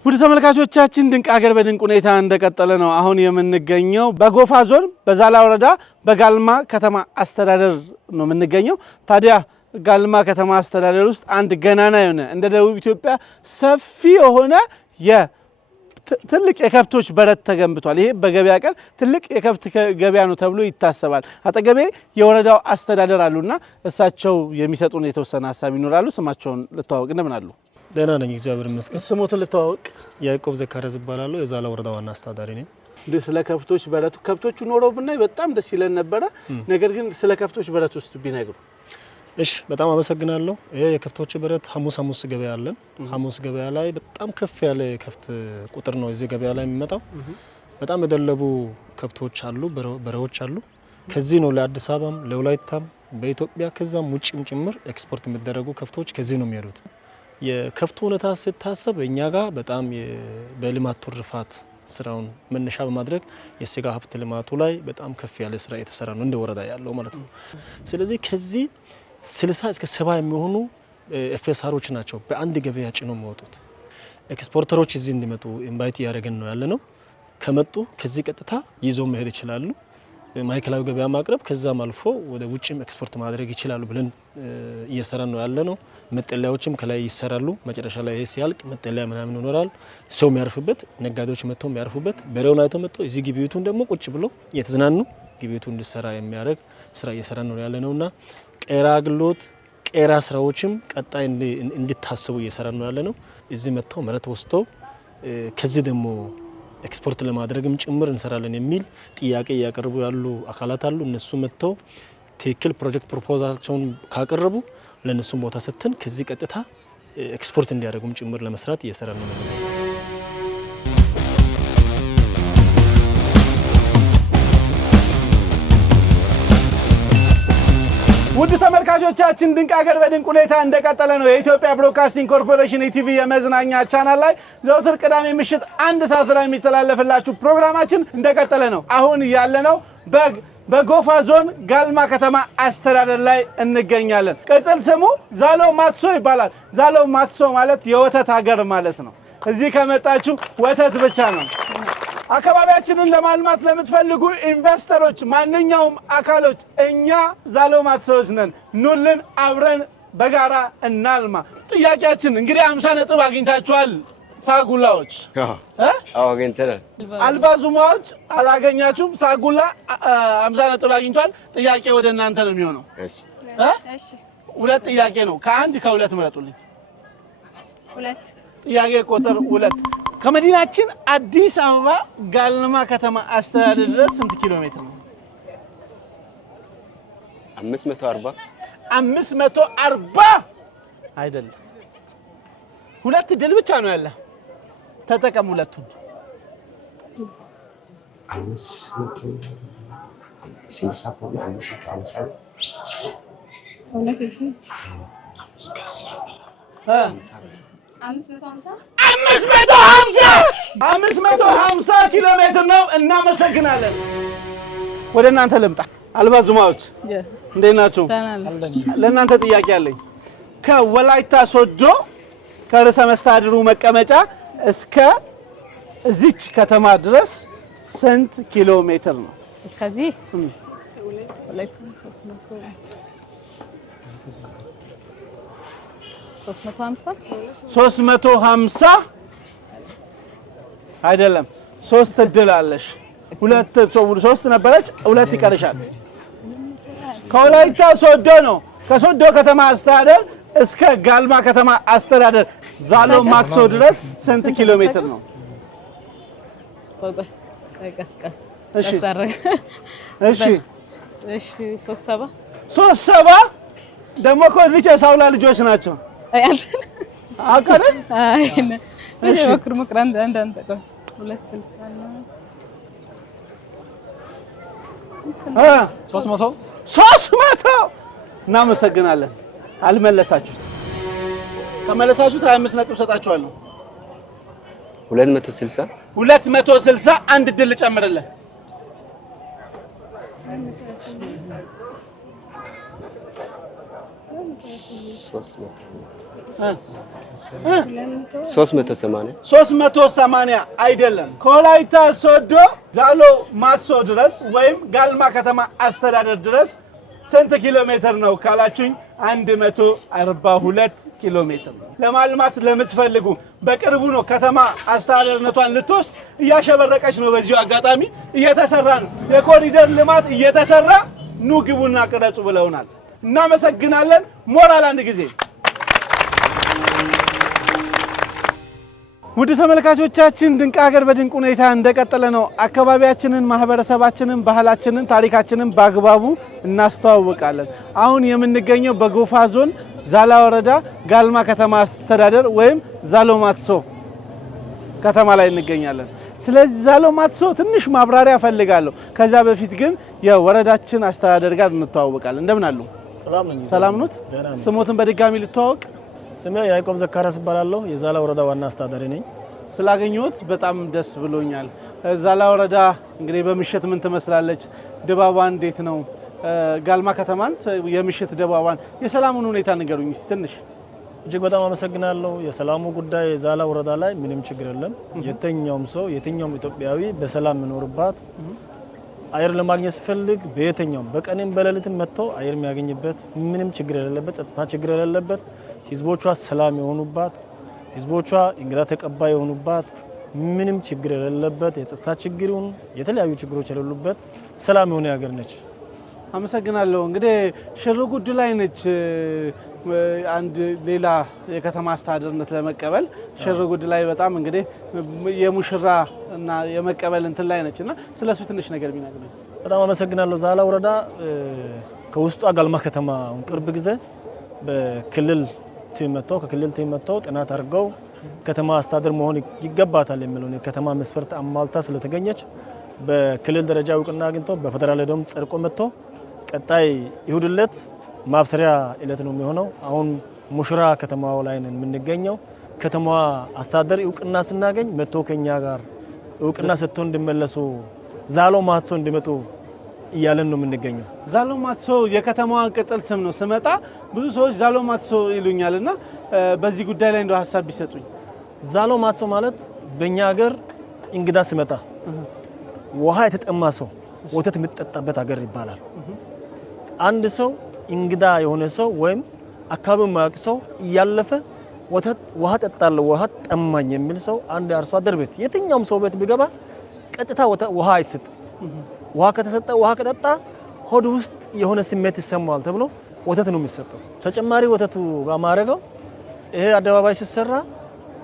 ውድ ተመልካቾቻችን ድንቅ ሀገር በድንቅ ሁኔታ እንደቀጠለ ነው። አሁን የምንገኘው በጎፋ ዞን በዛላ ወረዳ በጋልማ ከተማ አስተዳደር ነው የምንገኘው። ታዲያ ጋልማ ከተማ አስተዳደር ውስጥ አንድ ገናና የሆነ እንደ ደቡብ ኢትዮጵያ ሰፊ የሆነ ትልቅ የከብቶች በረት ተገንብቷል። ይሄ በገበያ ቀን ትልቅ የከብት ገበያ ነው ተብሎ ይታሰባል። አጠገቤ የወረዳው አስተዳደር አሉና እሳቸው የሚሰጡን የተወሰነ ሀሳብ ይኖራሉ። ስማቸውን ልተዋወቅ። እንደምን አሉ? ደህና ነኝ፣ እግዚአብሔር ይመስገን። ስሞትን ልተዋወቅ። ያዕቆብ ዘካሪያስ እባላለሁ። የዛላ ወረዳ ዋና አስተዳዳሪ ነኝ። ስለ ከብቶች በረቱ ከብቶቹ ኖረው ብናይ በጣም ደስ ይለን ነበረ። ነገር ግን ስለ ከብቶች በረት ውስጥ ቢነግሩ። እሺ፣ በጣም አመሰግናለሁ። ይሄ የከብቶች በረት ሐሙስ ገበያ አለን። ሐሙስ ገበያ ላይ በጣም ከፍ ያለ ከብት ቁጥር ነው እዚህ ገበያ ላይ የሚመጣው። በጣም የደለቡ ከብቶች አሉ፣ በሬዎች አሉ። ከዚህ ነው ለአዲስ አበባም ለወላይታም በኢትዮጵያ ከዛም ውጭም ጭምር ኤክስፖርት የሚደረጉ ከብቶች ከዚህ ነው የሚሄዱት። የከብቱ ሁኔታ ስታሰብ እኛ ጋር በጣም በልማት ትሩፋት ስራውን መነሻ በማድረግ የስጋ ሀብት ልማቱ ላይ በጣም ከፍ ያለ ስራ የተሰራ ነው እንደ ወረዳ ያለው ማለት ነው። ስለዚህ ከዚህ 60 እስከ 70 የሚሆኑ ኤፍኤስአሮች ናቸው በአንድ ገበያ ጭኖ የሚወጡት። ኤክስፖርተሮች እዚህ እንዲመጡ ኢንቫይት እያደረግን ነው ያለ ነው። ከመጡ ከዚህ ቀጥታ ይዞ መሄድ ይችላሉ። ማዕከላዊ ገበያ ማቅረብ ከዛም አልፎ ወደ ውጭም ኤክስፖርት ማድረግ ይችላሉ ብለን እየሰራን ነው ያለ ነው። መጠለያዎችም ከላይ ይሰራሉ። መጨረሻ ላይ ይሄ ሲያልቅ መጠለያ ምናምን ይኖራል። ሰው የሚያርፍበት፣ ነጋዴዎች መጥተው የሚያርፉበት፣ በሬውን አይቶ መጥተው እዚህ ግቢቱን ደግሞ ቁጭ ብሎ እየተዝናኑ ግቢቱ እንዲሰራ የሚያደርግ ስራ እየሰራን ነው ያለ ነውና ቄራ አገልግሎት ቄራ ስራዎችም ቀጣይ እንዲታሰቡ እየሰራን ነው ያለ ነው። እዚህ መጥተው መሬት ወስደው ከዚህ ደግሞ ኤክስፖርት ለማድረግም ጭምር እንሰራለን የሚል ጥያቄ እያቀርቡ ያሉ አካላት አሉ። እነሱ መጥተው ትክክል ፕሮጀክት ፕሮፖዛላቸውን ካቀረቡ ለነሱም ቦታ ሰጥተን ከዚህ ቀጥታ ኤክስፖርት እንዲያደርጉም ጭምር ለመስራት እየሰራን ነው። ውድ ተመልካቾቻችን ድንቅ ሀገር በድንቅ ሁኔታ እንደቀጠለ ነው። የኢትዮጵያ ብሮድካስቲንግ ኮርፖሬሽን ኢቲቪ የመዝናኛ ቻናል ላይ ዘወትር ቅዳሜ ምሽት 1 ሰዓት ላይ የሚተላለፍላችሁ ፕሮግራማችን እንደቀጠለ ነው። አሁን ያለነው በጎፋ ዞን ጋልማ ከተማ አስተዳደር ላይ እንገኛለን። ቅጽል ስሙ ዛሎ ማትሶ ይባላል። ዛሎ ማትሶ ማለት የወተት ሀገር ማለት ነው። እዚህ ከመጣችሁ ወተት ብቻ ነው። አካባቢያችንን ለማልማት ለምትፈልጉ ኢንቨስተሮች፣ ማንኛውም አካሎች እኛ ዛሎ ማትሶዎች ነን። ኑልን አብረን በጋራ እናልማ። ጥያቄያችን እንግዲህ 50 ነጥብ አግኝታችኋል። ሳጉላዎች አግኝተናል። አልባዙማዎች አላገኛችሁም። ሳጉላ 50 ነጥብ አግኝቷል። ጥያቄ ወደ እናንተ ነው የሚሆነው። እሺ ሁለት ጥያቄ ነው። ከአንድ ከሁለት ምረጡልኝ። ሁለት ጥያቄ ቁጥር 2 ከመዲናችን አዲስ አበባ ጋልማ ከተማ አስተዳደር ድረስ ስንት ኪሎ ሜትር ነው? 540 540 አይደለም። ሁለት ድል ብቻ ነው ያለ። ተጠቀሙ ሁለቱን። 550 ኪሎ ሜትር ነው። እናመሰግናለን። ወደ እናንተ ልምጣ። አልባዙማዎች እንዴት ናችሁ? ለእናንተ ጥያቄ አለኝ። ከወላይታ ሶዶ ከርዕሰ መስተዳድሩ መቀመጫ እስከ እዚች ከተማ ድረስ ስንት ኪሎ ሜትር ነው? እስከዚህ 350 አይደለም። 3 እድል አለሽ። ሁለት ሶስት ነበረች፣ ሁለት ይቀርሻል። ከወላይታ ሶዶ ነው። ከሶዶ ከተማ አስተዳደር እስከ ጋልማ ከተማ አስተዳደር ዛሎ ማትሶ ድረስ ስንት ኪሎ ሜትር ነው? እሺ 37 ደግሞ እኮ ልጅ የሳውላ ልጆች ናቸው። አቀረ እሺ ወክር ሙክራን አንዳንተ ቆይ 300 እናመሰግናለን። አልመለሳችሁ። ከመለሳችሁት 25 ነጥብ ሰጣችኋለሁ። 260 አንድ ድል ጨምርልህ። 380 አይደለም። ከወላይታ ሶዶ ዛሎ ማትሶ ድረስ ወይም ጋልማ ከተማ አስተዳደር ድረስ ስንት ኪሎ ሜትር ነው ካላችሁኝ 142 ኪሎ ሜትር ነው። ለማልማት ለምትፈልጉ በቅርቡ ነው ከተማ አስተዳደርነቷን ልትወስድ እያሸበረቀች ነው። በዚሁ አጋጣሚ እየተሰራ ነው። የኮሪደር ልማት እየተሰራ ኑ ግቡና ቅረጹ ብለውናል። እናመሰግናለን። ሞራል አንድ ጊዜ። ውድ ተመልካቾቻችን ድንቅ ሀገር በድንቅ ሁኔታ እንደቀጠለ ነው። አካባቢያችንን፣ ማህበረሰባችንን፣ ባህላችንን፣ ታሪካችንን በአግባቡ እናስተዋውቃለን። አሁን የምንገኘው በጎፋ ዞን ዛላ ወረዳ ጋልማ ከተማ አስተዳደር ወይም ዛሎ ማትሶ ከተማ ላይ እንገኛለን። ስለዚህ ዛሎ ማትሶ ትንሽ ማብራሪያ ፈልጋለሁ። ከዛ በፊት ግን የወረዳችን አስተዳደር ጋር እንተዋወቃለን። እንደምን አሉ? ሰላም ነው። ስሞትን በድጋሚ ልተዋወቅ። ስሜ ያዕቆብ ዘካሪያስ እባላለሁ። የዛላ ወረዳ ዋና አስተዳዳሪ ነኝ። ስላገኘሁት በጣም ደስ ብሎኛል። ዛላ ወረዳ እንግዲህ በምሽት ምን ትመስላለች? ድባቧ እንዴት ነው? ጋልማ ከተማን የምሽት ድባቧን፣ የሰላሙን ሁኔታ ንገሩኝ እስቲ ትንሽ። እጅግ በጣም አመሰግናለሁ። የሰላሙ ጉዳይ የዛላ ወረዳ ላይ ምንም ችግር የለም። የትኛውም ሰው የትኛውም ኢትዮጵያዊ በሰላም የሚኖርባት አየር ለማግኘት ሲፈልግ በየትኛውም በቀንም በሌሊትም መጥቶ አየር የሚያገኝበት ምንም ችግር የሌለበት ጸጥታ ችግር የሌለበት ህዝቦቿ ሰላም የሆኑባት ህዝቦቿ እንግዳ ተቀባይ የሆኑባት ምንም ችግር የሌለበት የጸጥታ ችግሩን የተለያዩ ችግሮች የሌሉበት ሰላም የሆነ ሀገር ነች። አመሰግናለሁ። እንግዲህ ሽርጉድ ላይ ነች አንድ ሌላ የከተማ አስተዳደርነት ለመቀበል ሽርጉድ ላይ በጣም እንግዲህ የሙሽራ እና የመቀበል እንትን ላይ ነችና ስለሱ ትንሽ ነገር ቢነግሩኝ። በጣም አመሰግናለሁ። ዛላ ወረዳ ከውስጧ ጋልማ ከተማ ቅርብ ጊዜ በክልል ከክልል ቲም መጥተው ጥናት አድርገው ከተማ አስተዳደር መሆን ይገባታል የሚለውን የከተማ መስፈርት አሟልታ ስለተገኘች በክልል ደረጃ እውቅና አግኝቶ በፌደራል ደም ጸድቆ መጥቶ ቀጣይ ይሁድ ዕለት ማብሰሪያ ዕለት ነው የሚሆነው። አሁን ሙሽራ ከተማው ላይ ነን የምንገኘው። ከተማዋ አስተዳደር እውቅና ስናገኝ መጥቶ ከኛ ጋር እውቅና ሰጥቶ እንዲመለሱ ዛሎ ማትሶ እንዲመጡ እያለን ነው የምንገኘው። ዛሎ ማትሶ የከተማዋ ቅጽል ስም ነው። ስመጣ ብዙ ሰዎች ዛሎ ማትሶ ይሉኛልና በዚህ ጉዳይ ላይ እንደው ሐሳብ ቢሰጡኝ። ዛሎ ማትሶ ማለት በእኛ ሀገር እንግዳ ሲመጣ ውሃ የተጠማ ሰው ወተት የሚጠጣበት ሀገር ይባላል። አንድ ሰው እንግዳ የሆነ ሰው ወይም አካባቢው የማያውቅ ሰው እያለፈ ውሃ ጠጣለሁ ውሃ ጠማኝ የሚል ሰው አንድ አርሶ አደር ቤት የትኛውም ሰው ቤት ቢገባ ቀጥታ ውሃ አይሰጥ። ውሃ ከተሰጠ ውሃ ከጠጣ ሆድ ውስጥ የሆነ ስሜት ይሰማዋል ተብሎ ወተት ነው የሚሰጠው። ተጨማሪ ወተቱ ባማረገው ይሄ አደባባይ ሲሰራ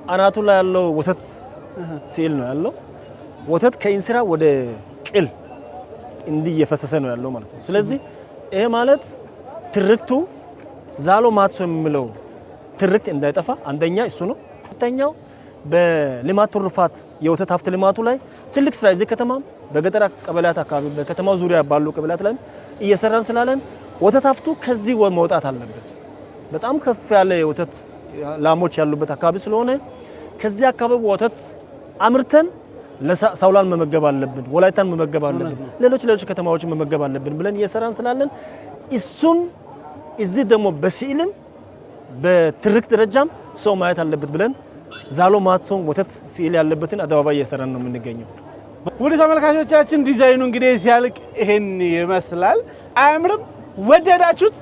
አናቱ ላይ ያለው ወተት ሲል ነው ያለው። ወተት ከኢንስራ ወደ ቅል እንዲህ እየፈሰሰ ነው ያለው ማለት ነው። ስለዚህ ይሄ ማለት ትርክቱ ዛሎ ማትሶ የሚለው ትርክት እንዳይጠፋ አንደኛ እሱ ነው። ሁለተኛው በልማት ትሩፋት የወተት ሀብት ልማቱ ላይ ትልቅ ስራ እዚህ ከተማም በገጠር ቀበሌያት አካባቢ በከተማው ዙሪያ ባሉ ቀበሌያት ላይ እየሰራን ስላለን ወተት ሀብቱ ከዚህ መውጣት አለበት። በጣም ከፍ ያለ ወተት ላሞች ያሉበት አካባቢ ስለሆነ ከዚህ አካባቢ ወተት አምርተን ለሳውላን መመገብ አለብን፣ ወላይታን መመገብ አለብን፣ ሌሎች ከተማዎችን መመገብ አለብን ብለን እየሰራን ስላለን እሱን እዚህ ደግሞ በስዕልም በትርክት ደረጃም ሰው ማየት አለበት ብለን ዛሎ ማትሶ ወተት ስዕል ያለበትን አደባባይ እየሰራን ነው የምንገኘው። ውድ ተመልካቾቻችን ዲዛይኑ እንግዲህ ሲያልቅ ይሄን ይመስላል። አያምርም? ወደዳችሁት?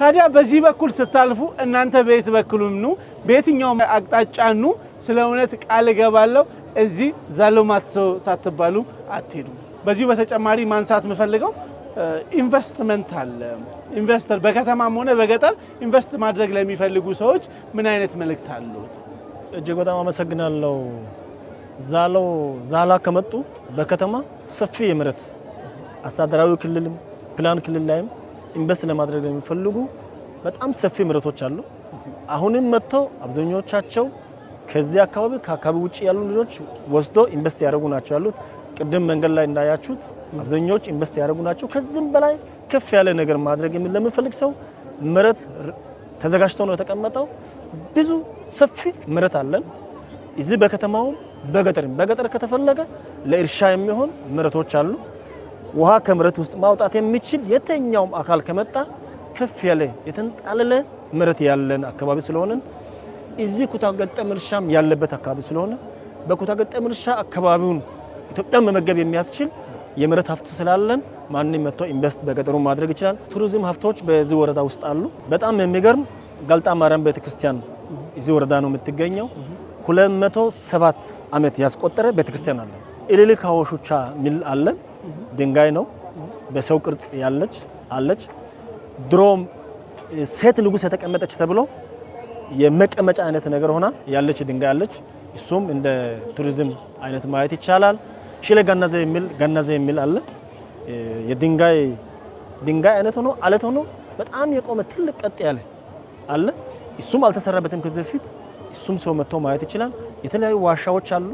ታዲያ በዚህ በኩል ስታልፉ እናንተ በየት በኩልም ኑ በየትኛው አቅጣጫ ኑ ስለ እውነት ቃል እገባለሁ እዚህ ዛሎ ማትሶ ሳትባሉ አትሄዱ። በዚሁ በተጨማሪ ማንሳት የምፈልገው ኢንቨስትመንት አለ። ኢንቨስተር በከተማም ሆነ በገጠር ኢንቨስት ማድረግ ለሚፈልጉ ሰዎች ምን አይነት መልእክት አሉት? እጅግ በጣም አመሰግናለሁ። ዛላ ከመጡ በከተማ ሰፊ የመሬት አስተዳደራዊ ክልልም ፕላን ክልል ላይም ኢንቨስት ለማድረግ የሚፈልጉ በጣም ሰፊ መሬቶች አሉ። አሁንም መጥተው አብዛኞቻቸው ከዚህ አካባቢ ከአካባቢ ውጪ ያሉ ልጆች ወስዶ ኢንቨስት ያደርጉ ናቸው ያሉት። ቅድም መንገድ ላይ እንዳያችሁት አብዛኞች ኢንቨስት ያደርጉ ናቸው። ከዚህም በላይ ከፍ ያለ ነገር ማድረግ ለሚፈልግ ሰው መሬት ተዘጋጅቶ ነው የተቀመጠው። ብዙ ሰፊ መሬት አለን እዚህ በከተማው በገጠር ከተፈለገ ለእርሻ የሚሆን መሬቶች አሉ። ውሃ ከመሬት ውስጥ ማውጣት የሚችል የትኛውም አካል ከመጣ ከፍ ያለ የተንጣለለ መሬት ያለን አካባቢ ስለሆነ እዚህ ኩታ ገጠም እርሻም ያለበት አካባቢ ስለሆነ በኩታ ገጠም እርሻ አካባቢውን ኢትዮጵያን መመገብ የሚያስችል የመሬት ሀብት ስላለን ማንንም መጥቶ ኢንቨስት በገጠሩ ማድረግ ይችላል። ቱሪዝም ሀብቶች በዚህ ወረዳ ውስጥ አሉ። በጣም የሚገርም ጋልጣ ማርያም ቤተክርስቲያን እዚህ ወረዳ ነው የምትገኘው። 207 ዓመት ያስቆጠረ ቤተክርስቲያን አለ። ኢሊሊ ካወሹቻ ሚል አለ። ድንጋይ ነው በሰው ቅርጽ ያለች አለች። ድሮም ሴት ንጉስ የተቀመጠች ተብሎ የመቀመጫ አይነት ነገር ሆና ያለች ድንጋይ አለች። እሱም እንደ ቱሪዝም አይነት ማየት ይቻላል። ሽለ ገናዘ የሚል አለ። የድንጋይ አይነት ሆኖ አለት ሆኖ በጣም የቆመ ትልቅ ቀጥ ያለ አለ። እሱም አልተሰራበትም ከዚህ በፊት። እሱም ሰው መጥቶ ማየት ይችላል። የተለያዩ ዋሻዎች አሉ፣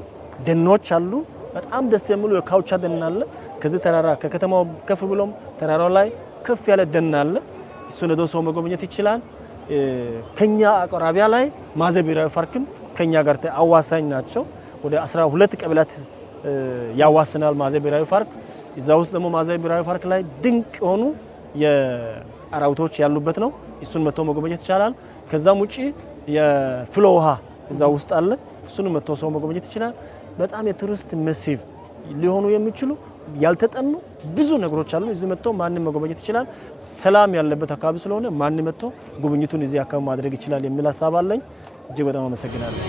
ደኖች አሉ። በጣም ደስ የሚሉ የካውቻ ደን አለ። ከዚህ ተራራ ከከተማው ከፍ ብሎም ተራራው ላይ ከፍ ያለ ደን አለ። እሱን ሄዶ ሰው መጎብኘት ይችላል። ከኛ አቅራቢያ ላይ ማዘ ብሔራዊ ፓርክም ከኛ ጋር አዋሳኝ ናቸው። ወደ 12 ቀበሌያት ያዋስናል ማዘ ብሔራዊ ፓርክ። እዛ ውስጥ ደግሞ ማዘ ብሔራዊ ፓርክ ላይ ድንቅ የሆኑ የአራዊቶች ያሉበት ነው። እሱን መጥቶ መጎብኘት ይቻላል። ከዛም ውጪ የፍሎ ውሃ እዛ ውስጥ አለ። እሱን መጥቶ ሰው መጎብኘት ይችላል። በጣም የቱሪስት መስህብ ሊሆኑ የሚችሉ ያልተጠኑ ብዙ ነገሮች አሉ። እዚህ መጥቶ ማንንም መጎብኘት ይችላል። ሰላም ያለበት አካባቢ ስለሆነ ማንንም መጥቶ ጉብኝቱን እዚህ አካባቢ ማድረግ ይችላል የሚል ሀሳብ አለኝ። እጅግ በጣም አመሰግናለሁ።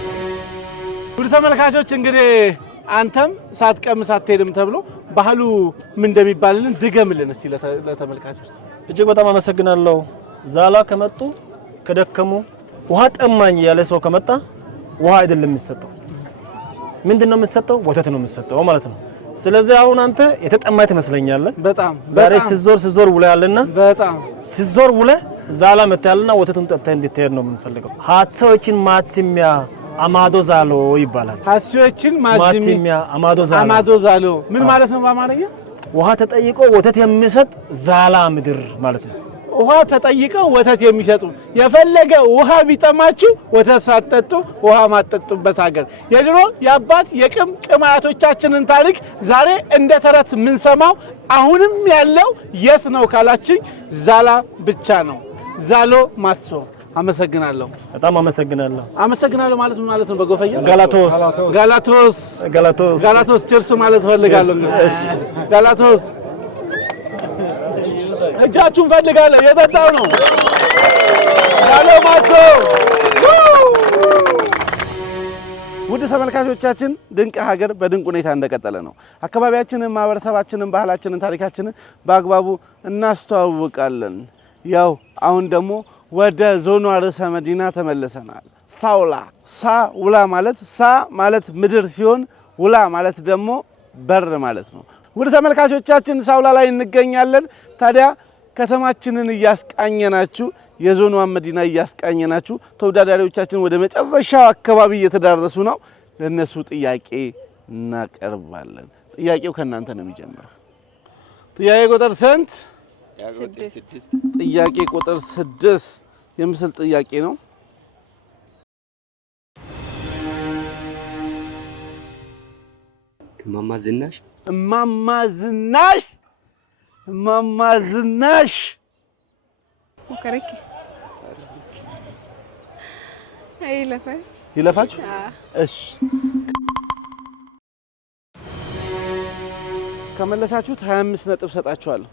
ውድ ተመልካቾች እንግዲህ አንተም ሳትቀምስ አትሄድም ተብሎ ባህሉ ምን እንደሚባልልን ድገምልን እስቲ ለተመልካቾች። እጅግ በጣም አመሰግናለሁ። ዛላ ከመጡ ከደከሙ ውሃ ጠማኝ ያለ ሰው ከመጣ ውሃ አይደለም የሚሰጠው። ምንድነው የሚሰጠው? ወተት ነው የሚሰጠው ማለት ነው። ስለዚህ አሁን አንተ የተጠማህ ትመስለኛለህ። በጣም ዛሬ ሲዞር ውለሃልና በጣም ሲዞር ውለህ ዛላ መታልና ወተቱን ጠጥተህ እንድትሄድ ነው የምንፈልገው። ሀሳቦችን ማትሲሚያ አማዶ ዛሎ ይባላል። ሀሳቦችን ማትሲሚያ አማዶ ዛሎ ምን ማለት ነው በአማርኛ? ውሃ ተጠይቆ ወተት የሚሰጥ ዛላ ምድር ማለት ነው። ውሃ ተጠይቀው ወተት የሚሰጡ የፈለገ ውሃ ቢጠማችሁ ወተት ሳትጠጡ ውሃ ማጠጡበት ሀገር የድሮ የአባት የቅም አያቶቻችንን ታሪክ ዛሬ እንደ ተረት የምንሰማው አሁንም ያለው የት ነው ካላችኝ ዛላ ብቻ ነው። ዛሎ ማትሶ። አመሰግናለሁ። በጣም አመሰግናለሁ። አመሰግናለሁ ማለት ምን ማለት ነው? በጎፈያ ጋላቶስ ቸርስ ማለት ፈልጋለሁ። እሺ ጋላቶስ እጃችሁን ፈልጋለሁ። የጠጣው ነው ዛሎ ማትሶ። ውድ ተመልካቾቻችን ድንቅ ሀገር በድንቅ ሁኔታ እንደቀጠለ ነው። አካባቢያችንን፣ ማህበረሰባችንን፣ ባህላችንን፣ ታሪካችንን በአግባቡ እናስተዋውቃለን። ያው አሁን ደግሞ ወደ ዞኗ ርዕሰ መዲና ተመልሰናል። ሳውላ ሳውላ ማለት ሳ ማለት ምድር ሲሆን ውላ ማለት ደግሞ በር ማለት ነው። ውድ ተመልካቾቻችን ሳውላ ላይ እንገኛለን። ታዲያ ከተማችንን እያስቃኘናችሁ የዞኗን መዲና እያስቃኘናችሁ ተወዳዳሪዎቻችን ወደ መጨረሻው አካባቢ እየተዳረሱ ነው። ለነሱ ጥያቄ እናቀርባለን። ጥያቄው ከእናንተ ነው የሚጀምረው። ጥያቄ ቁጥር ስንት? 6 ጥያቄ ቁጥር 6 የምስል ጥያቄ ነው። እማማ ዝናሽ ሙከረክ ይለፋችሁ። እሺ ከመለሳችሁት 25 ነጥብ ሰጣችኋለሁ።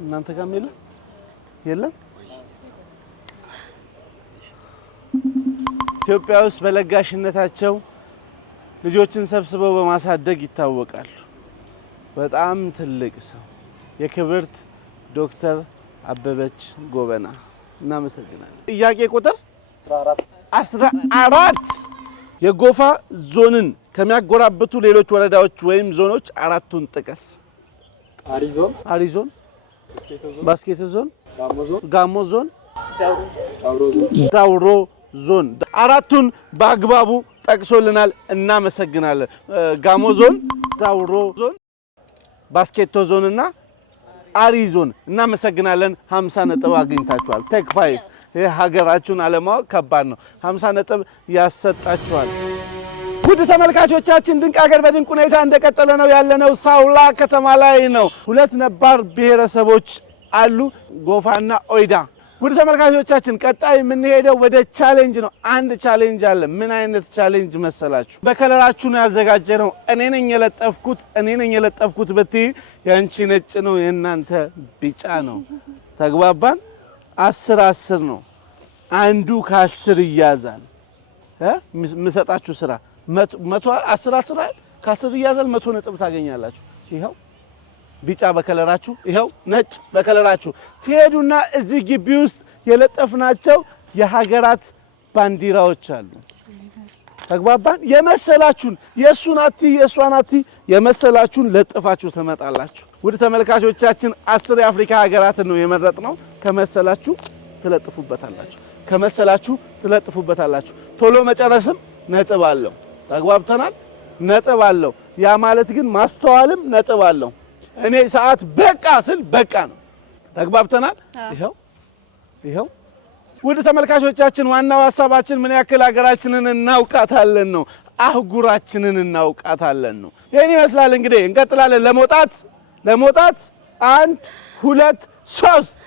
እናንተ ጋርም የለም? ኢትዮጵያ ውስጥ በለጋሽነታቸው ልጆችን ሰብስበው በማሳደግ ይታወቃሉ። በጣም ትልቅ ሰው የክብርት ዶክተር አበበች ጎበና። እናመሰግናለን። ጥያቄ ቁጥር 14 የጎፋ ዞንን ከሚያጎራብቱ ሌሎች ወረዳዎች ወይም ዞኖች አራቱን ጥቀስ። አሪዞን፣ ባስኬቶ ዞን፣ ጋሞ ዞን፣ ዳውሮ ዞን። አራቱን በአግባቡ ጠቅሶልናል። እናመሰግናለን። ጋሞ ዞን፣ ዳውሮ ዞን፣ ባስኬቶ ዞን እና አሪ ዞን። እናመሰግናለን። 50 ነጥብ አግኝታችኋል። ቴክ 5። ይሄ ሀገራችሁን አለማወቅ ከባድ ነው። 50 ነጥብ ያሰጣችኋል። ውድ ተመልካቾቻችን ድንቅ ሀገር በድንቅ ሁኔታ እንደቀጠለ ነው ያለነው። ሳውላ ከተማ ላይ ነው። ሁለት ነባር ብሔረሰቦች አሉ፣ ጎፋና ኦይዳ። ውድ ተመልካቾቻችን ቀጣይ የምንሄደው ወደ ቻሌንጅ ነው። አንድ ቻሌንጅ አለ። ምን አይነት ቻሌንጅ መሰላችሁ? በከለራችሁ ነው ያዘጋጀነው። እኔ ነኝ የለጠፍኩት ብትይ ያንቺ ነጭ ነው፣ የእናንተ ቢጫ ነው። ተግባባን? 10 ነው። አንዱ ከ10 ይያዛል። የምሰጣችሁ ስራ 10 ከ10 ይያዛል። 100 ነጥብ ታገኛላችሁ። ይኸው ቢጫ በከለራችሁ፣ ይኸው ነጭ በከለራችሁ ትሄዱና እዚህ ግቢ ውስጥ የለጠፍናቸው የሀገራት ባንዲራዎች አሉ። ተግባባን? የመሰላችሁን የእሱን አቲ የእሷን አቲ የመሰላችሁን ለጥፋችሁ ትመጣላችሁ። ውድ ተመልካቾቻችን 10 የአፍሪካ ሀገራትን ነው የመረጥነው። ከመሰላችሁ ትለጥፉበታላችሁ። ቶሎ መጨረስም ነጥብ አለው። ተግባብተናል? ነጥብ አለው። ያ ማለት ግን ማስተዋልም ነጥብ አለው። እኔ ሰዓት በቃ ስል በቃ ነው። ተግባብተናል? ይኸው ውድ ተመልካቾቻችን ዋናው ሀሳባችን ምን ያክል ሀገራችንን እናውቃታለን ነው፣ አህጉራችንን እናውቃታለን ነው። ይሄን ይመስላል እንግዲህ። እንቀጥላለን። ለመውጣት 1 2 3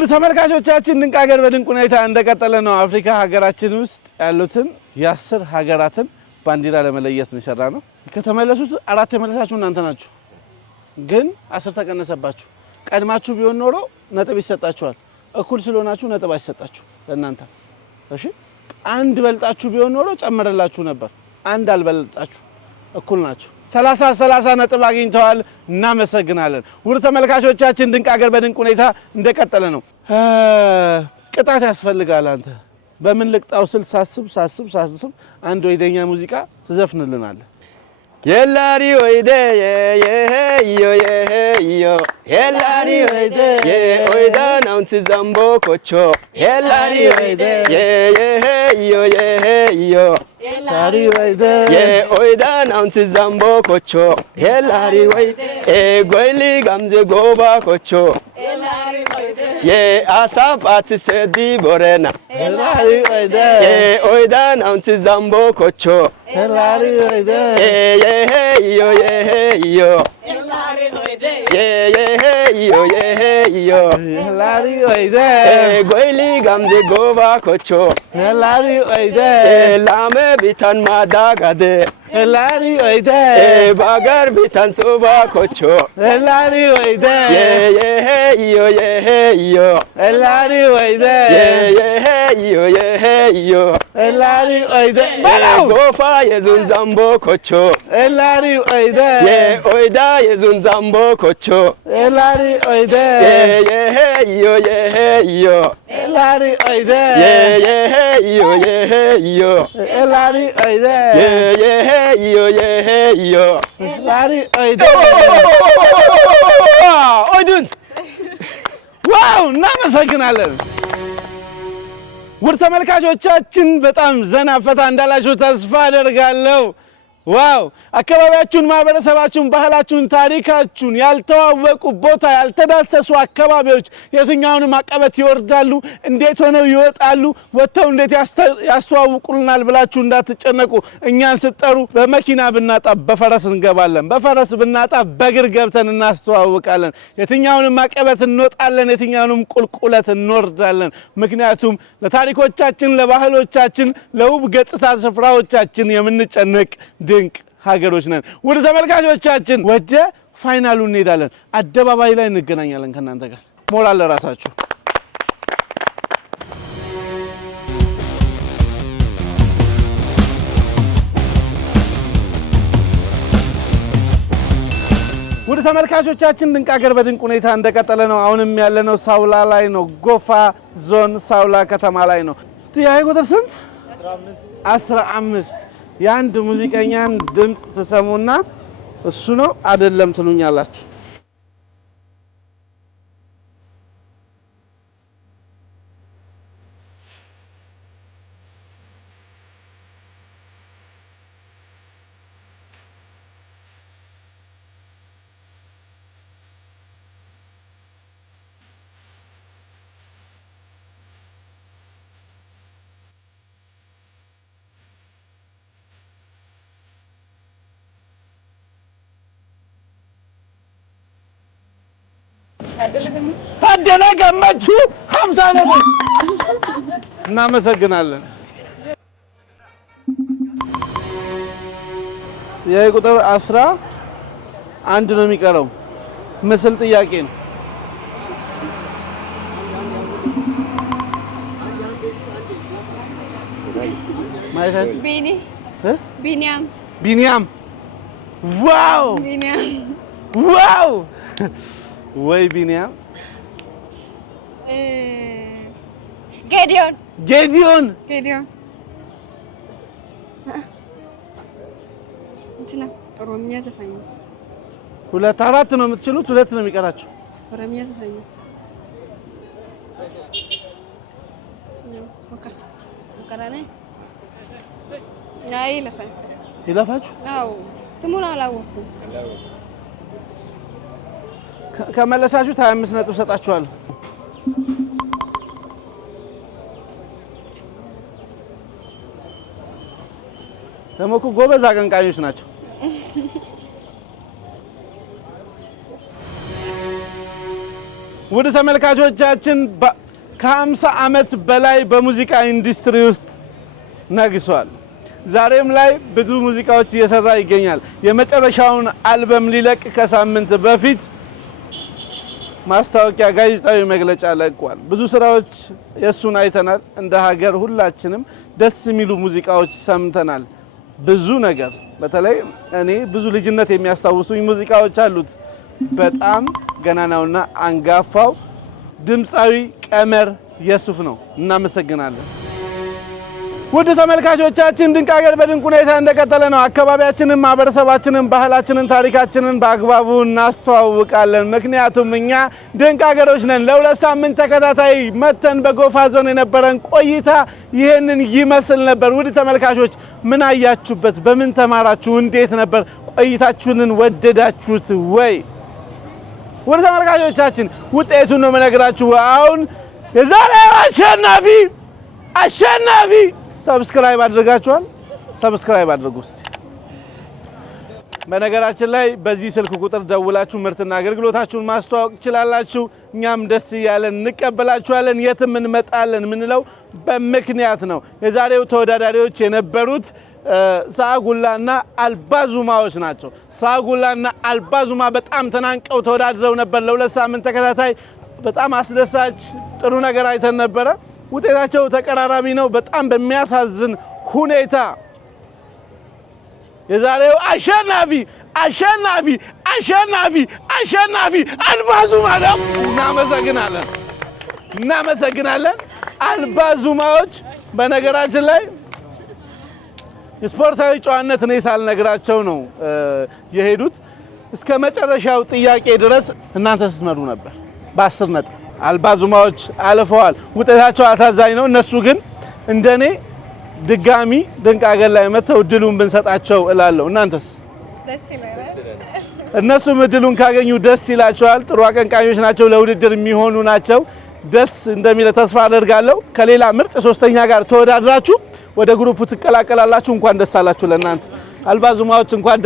ውድ ተመልካቾቻችን ድንቅ ሀገር በድንቅ ሁኔታ እንደቀጠለ ነው። አፍሪካ ሀገራችን ውስጥ ያሉትን የ10 ሀገራትን ባንዲራ ለመለየት ነው የሰራ ነው። ከተመለሱት 4 የመለሳችሁ እናንተ ናችሁ፣ ግን 10 ተቀነሰባችሁ። ቀድማችሁ ቢሆን ኖሮ ነጥብ ይሰጣችኋል። እኩል ስለሆናችሁ ነጥብ አይሰጣችሁ ለእናንተ። እሺ አንድ በልጣችሁ ቢሆን ኖሮ ጨመረላችሁ ነበር። አንድ አልበልጣችሁ፣ እኩል ናችሁ። 30 ነጥብ አግኝተዋል። እናመሰግናለን። ውድ ተመልካቾቻችን ድንቅ ሀገር በድንቅ ሁኔታ እንደቀጠለ ነው። ቅጣት ያስፈልጋል። አንተ በምን ልቅጣው ስል ሳስብ አንድ ወይደኛ ሙዚቃ ትዘፍንልናለህ። የላሪ ወይደ የሄዮ የላሪ ወይደ የኦይዳ ናውንት ዛምቦ ኮቾ የላሪ ወይደ የሄዮ የላሪ ወይደ የኦይዳ ናውንት ዛምቦ ኮቾ የላሪ ወይደ ጎይሊ ጋምዜ ጎባ ኮቾ የላሪ ወይደ የአሳባት ሰዲ ቦረና የላሪ ወይደ የኦይዳ ናውንት ዛምቦ ኮቾ የላሪ ወይደ የሄዮ የላሪ ወይደ የሄዮ የላሪ ወይደ ጎይሊ ጋምዜ ጎባ ኮቾ የላሪ ወይደ ላመ ቢታን ማዳጋደ የላሪ ወይደ ባጋር ቢታን ሶባ ኮቾ የላሪ ወይደ የሄዮ የላሪ ወይደ የሄዮ የላሪ ወይደ ጎፋ የዙን ዛምቦ ኮቾ የላሪ ወይደ የኦይዳ የዙን ዛምቦ ኮቾ የላሪ ወይደ የሄዮ የላሪ ወይደ የሄዮ የላሪ ወይደ የሄዮ የላሪ ወይደ ኦይዱን ዋው! እናመሰግናለን። ውድ ተመልካቾቻችን በጣም ዘና ፈታ እንዳላችሁ ተስፋ አደርጋለሁ። ዋው! አካባቢያችሁን፣ ማህበረሰባችሁን፣ ባህላችሁን፣ ታሪካችሁን ያልተዋወቁ ቦታ ያልተዳሰሱ አካባቢዎች የትኛውንም አቀበት ይወርዳሉ፣ እንዴት ሆነው ይወጣሉ፣ ወጥተው እንዴት ያስተዋውቁልናል ብላችሁ እንዳትጨነቁ። እኛን ስትጠሩ በመኪና ብናጣ በፈረስ እንገባለን፣ በፈረስ ብናጣ በእግር ገብተን እናስተዋውቃለን። የትኛውንም አቀበት እንወጣለን፣ የትኛውንም ቁልቁለት እንወርዳለን። ምክንያቱም ለታሪኮቻችን፣ ለባህሎቻችን፣ ለውብ ገጽታ ስፍራዎቻችን የምንጨነቅ ድንቅ ሀገሮች ነን። ውድ ተመልካቾቻችን ወደ ፋይናሉ እንሄዳለን። አደባባይ ላይ እንገናኛለን ከናንተ ጋር። ሞራል ለራሳችሁ። ውድ ተመልካቾቻችን ድንቅ ሀገር በድንቅ ሁኔታ እንደቀጠለ ነው። አሁንም ያለነው ሳውላ ላይ ነው። ጎፋ ዞን ሳውላ ከተማ ላይ ነው። ጥያቄ ቁጥር ስንት? 15 የአንድ ሙዚቀኛን ድምጽ ተሰሙና እሱ ነው አይደለም ትሉኛላችሁ። ታደለ ገመቹ 50 ነጥብ። እናመሰግናለን። የቁጥር 11 ነው የሚቀረው። ምስል ጥያቄ ነው። ማይታስ ቢኒያም ዋው! ዋው! ወይ ቢኒያም ጌዲዮን እንትና ኦሮሚያ ዘፋኝ 2 4 ነው የምትችሉት። 2 ነው የሚቀራችሁ። ኦሮሚያ ዘፋኝ ይለፋችሁ። አዎ ስሙን አላወኩም። ከመለሳችሁ 25 ነጥብ ሰጣችኋለሁ። ደግሞ እኮ ጎበዝ አቀንቃኞች ናቸው። ውድ ተመልካቾቻችን ከ50 ዓመት በላይ በሙዚቃ ኢንዱስትሪ ውስጥ ነግሷል። ዛሬም ላይ ብዙ ሙዚቃዎች እየሰራ ይገኛል። የመጨረሻውን አልበም ሊለቅ ከሳምንት በፊት ማስታወቂያ ጋዜጣዊ መግለጫ ለቋል። ብዙ ስራዎች የሱን አይተናል። እንደ ሀገር ሁላችንም ደስ የሚሉ ሙዚቃዎች ሰምተናል። ብዙ ነገር በተለይ እኔ ብዙ ልጅነት የሚያስታውሱኝ ሙዚቃዎች አሉት። በጣም ገናናውና አንጋፋው ድምፃዊ ቀመር የሱፍ ነው። እናመሰግናለን። ውድ ተመልካቾቻችን ድንቅ ሀገር በድንቅ ሁኔታ እንደቀጠለ ነው። አካባቢያችንን፣ ማህበረሰባችንን፣ ባህላችንን፣ ታሪካችንን በአግባቡ እናስተዋውቃለን። ምክንያቱም እኛ ድንቅ ሀገሮች ነን። ለ2 ሳምንት ተከታታይ መተን በጎፋ ዞን የነበረን ቆይታ ይህንን ይመስል ነበር። ውድ ተመልካቾች ምን አያችሁበት? በምን ተማራችሁ? እንዴት ነበር? ቆይታችሁንን ወደዳችሁት ወይ? ውድ ተመልካቾቻችን ውጤቱን ነው የምነግራችሁ። አሁን የዛሬው አሸናፊ ሰብስክራይብ አድርጋችኋል? ሰብስክራይብ አድርጉ እስቲ። በነገራችን ላይ በዚህ ስልክ ቁጥር ደውላችሁ ምርትና አገልግሎታችሁን ማስተዋወቅ ትችላላችሁ። እኛም ደስ እያለን እንቀበላችኋለን። የትም እንመጣለን ምንለው በምክንያት ነው። የዛሬው ተወዳዳሪዎች የነበሩት ሳጉላና አልባዙማዎች ናቸው። ሳጉላና አልባዙማ በጣም ተናንቀው ተወዳድረው ነበር ለ2 ሳምንት ተከታታይ። በጣም አስደሳች ጥሩ ነገር አይተን ነበረ። ውጤታቸው ተቀራራቢ ነው። በጣም በሚያሳዝን ሁኔታ የዛሬው አሸናፊ አልባዙማ ነው። እናመሰግናለን አልባዙማዎች። በነገራችን ላይ የስፖርታዊ ጨዋነት እኔ ሳልነግራቸው ነው የሄዱት። እስከ መጨረሻው ጥያቄ ድረስ እናንተ ስትመሩ ነበር በ10 ነጥብ። አልባዙማዎች አልፈዋል። ውጤታቸው አሳዛኝ ነው። እነሱ ግን እንደኔ ድጋሚ ድንቅ ሀገር ላይ መተው እድሉን ብንሰጣቸው እላለሁ። እናንተስ? ደስ ይላል። እነሱም እድሉን ካገኙ ደስ ይላቸዋል። ጥሩ አቀንቃኞች ናቸው፣ ለውድድር የሚሆኑ ናቸው። ደስ እንደሚለ ተስፋ አደርጋለሁ። ከሌላ ምርጥ ሶስተኛ ጋር ተወዳድራችሁ ወደ ግሩፕ ትቀላቀላላችሁ። እንኳን ደስ አላችሁ ለእናንተ አልባዙማዎች፣ እንኳን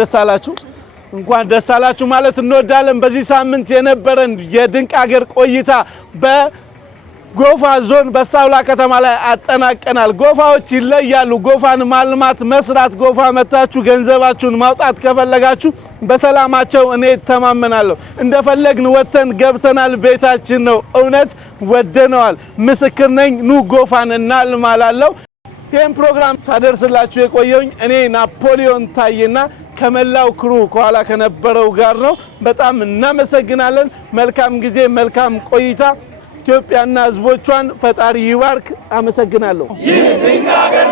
ደስ አላችሁ ማለት እንወዳለን። በዚህ ሳምንት የነበረን የድንቅ ሀገር ቆይታ በጎፋ ዞን በሳውላ ከተማ ላይ አጠናቀናል። ጎፋዎች ይለያሉ። ጎፋን ማልማት መስራት፣ ጎፋ መታችሁ ገንዘባችሁን ማውጣት ከፈለጋችሁ በሰላማቸው እኔ ተማመናለሁ። እንደፈለግን ወተን ገብተናል። ቤታችን ነው። እውነት ወደነዋል። ምስክር ነኝ። ኑ ጎፋን እናልማላለሁ። ይህን ፕሮግራም ሳደርስላችሁ የቆየውኝ እኔ ናፖሊዮን ታዬና ከመላው ክሩ ከኋላ ከነበረው ጋር ነው። በጣም እናመሰግናለን። መልካም ጊዜ፣ መልካም ቆይታ። ኢትዮጵያና ሕዝቦቿን ፈጣሪ ይባርክ። አመሰግናለሁ። ይህ ድንቅ ሀገር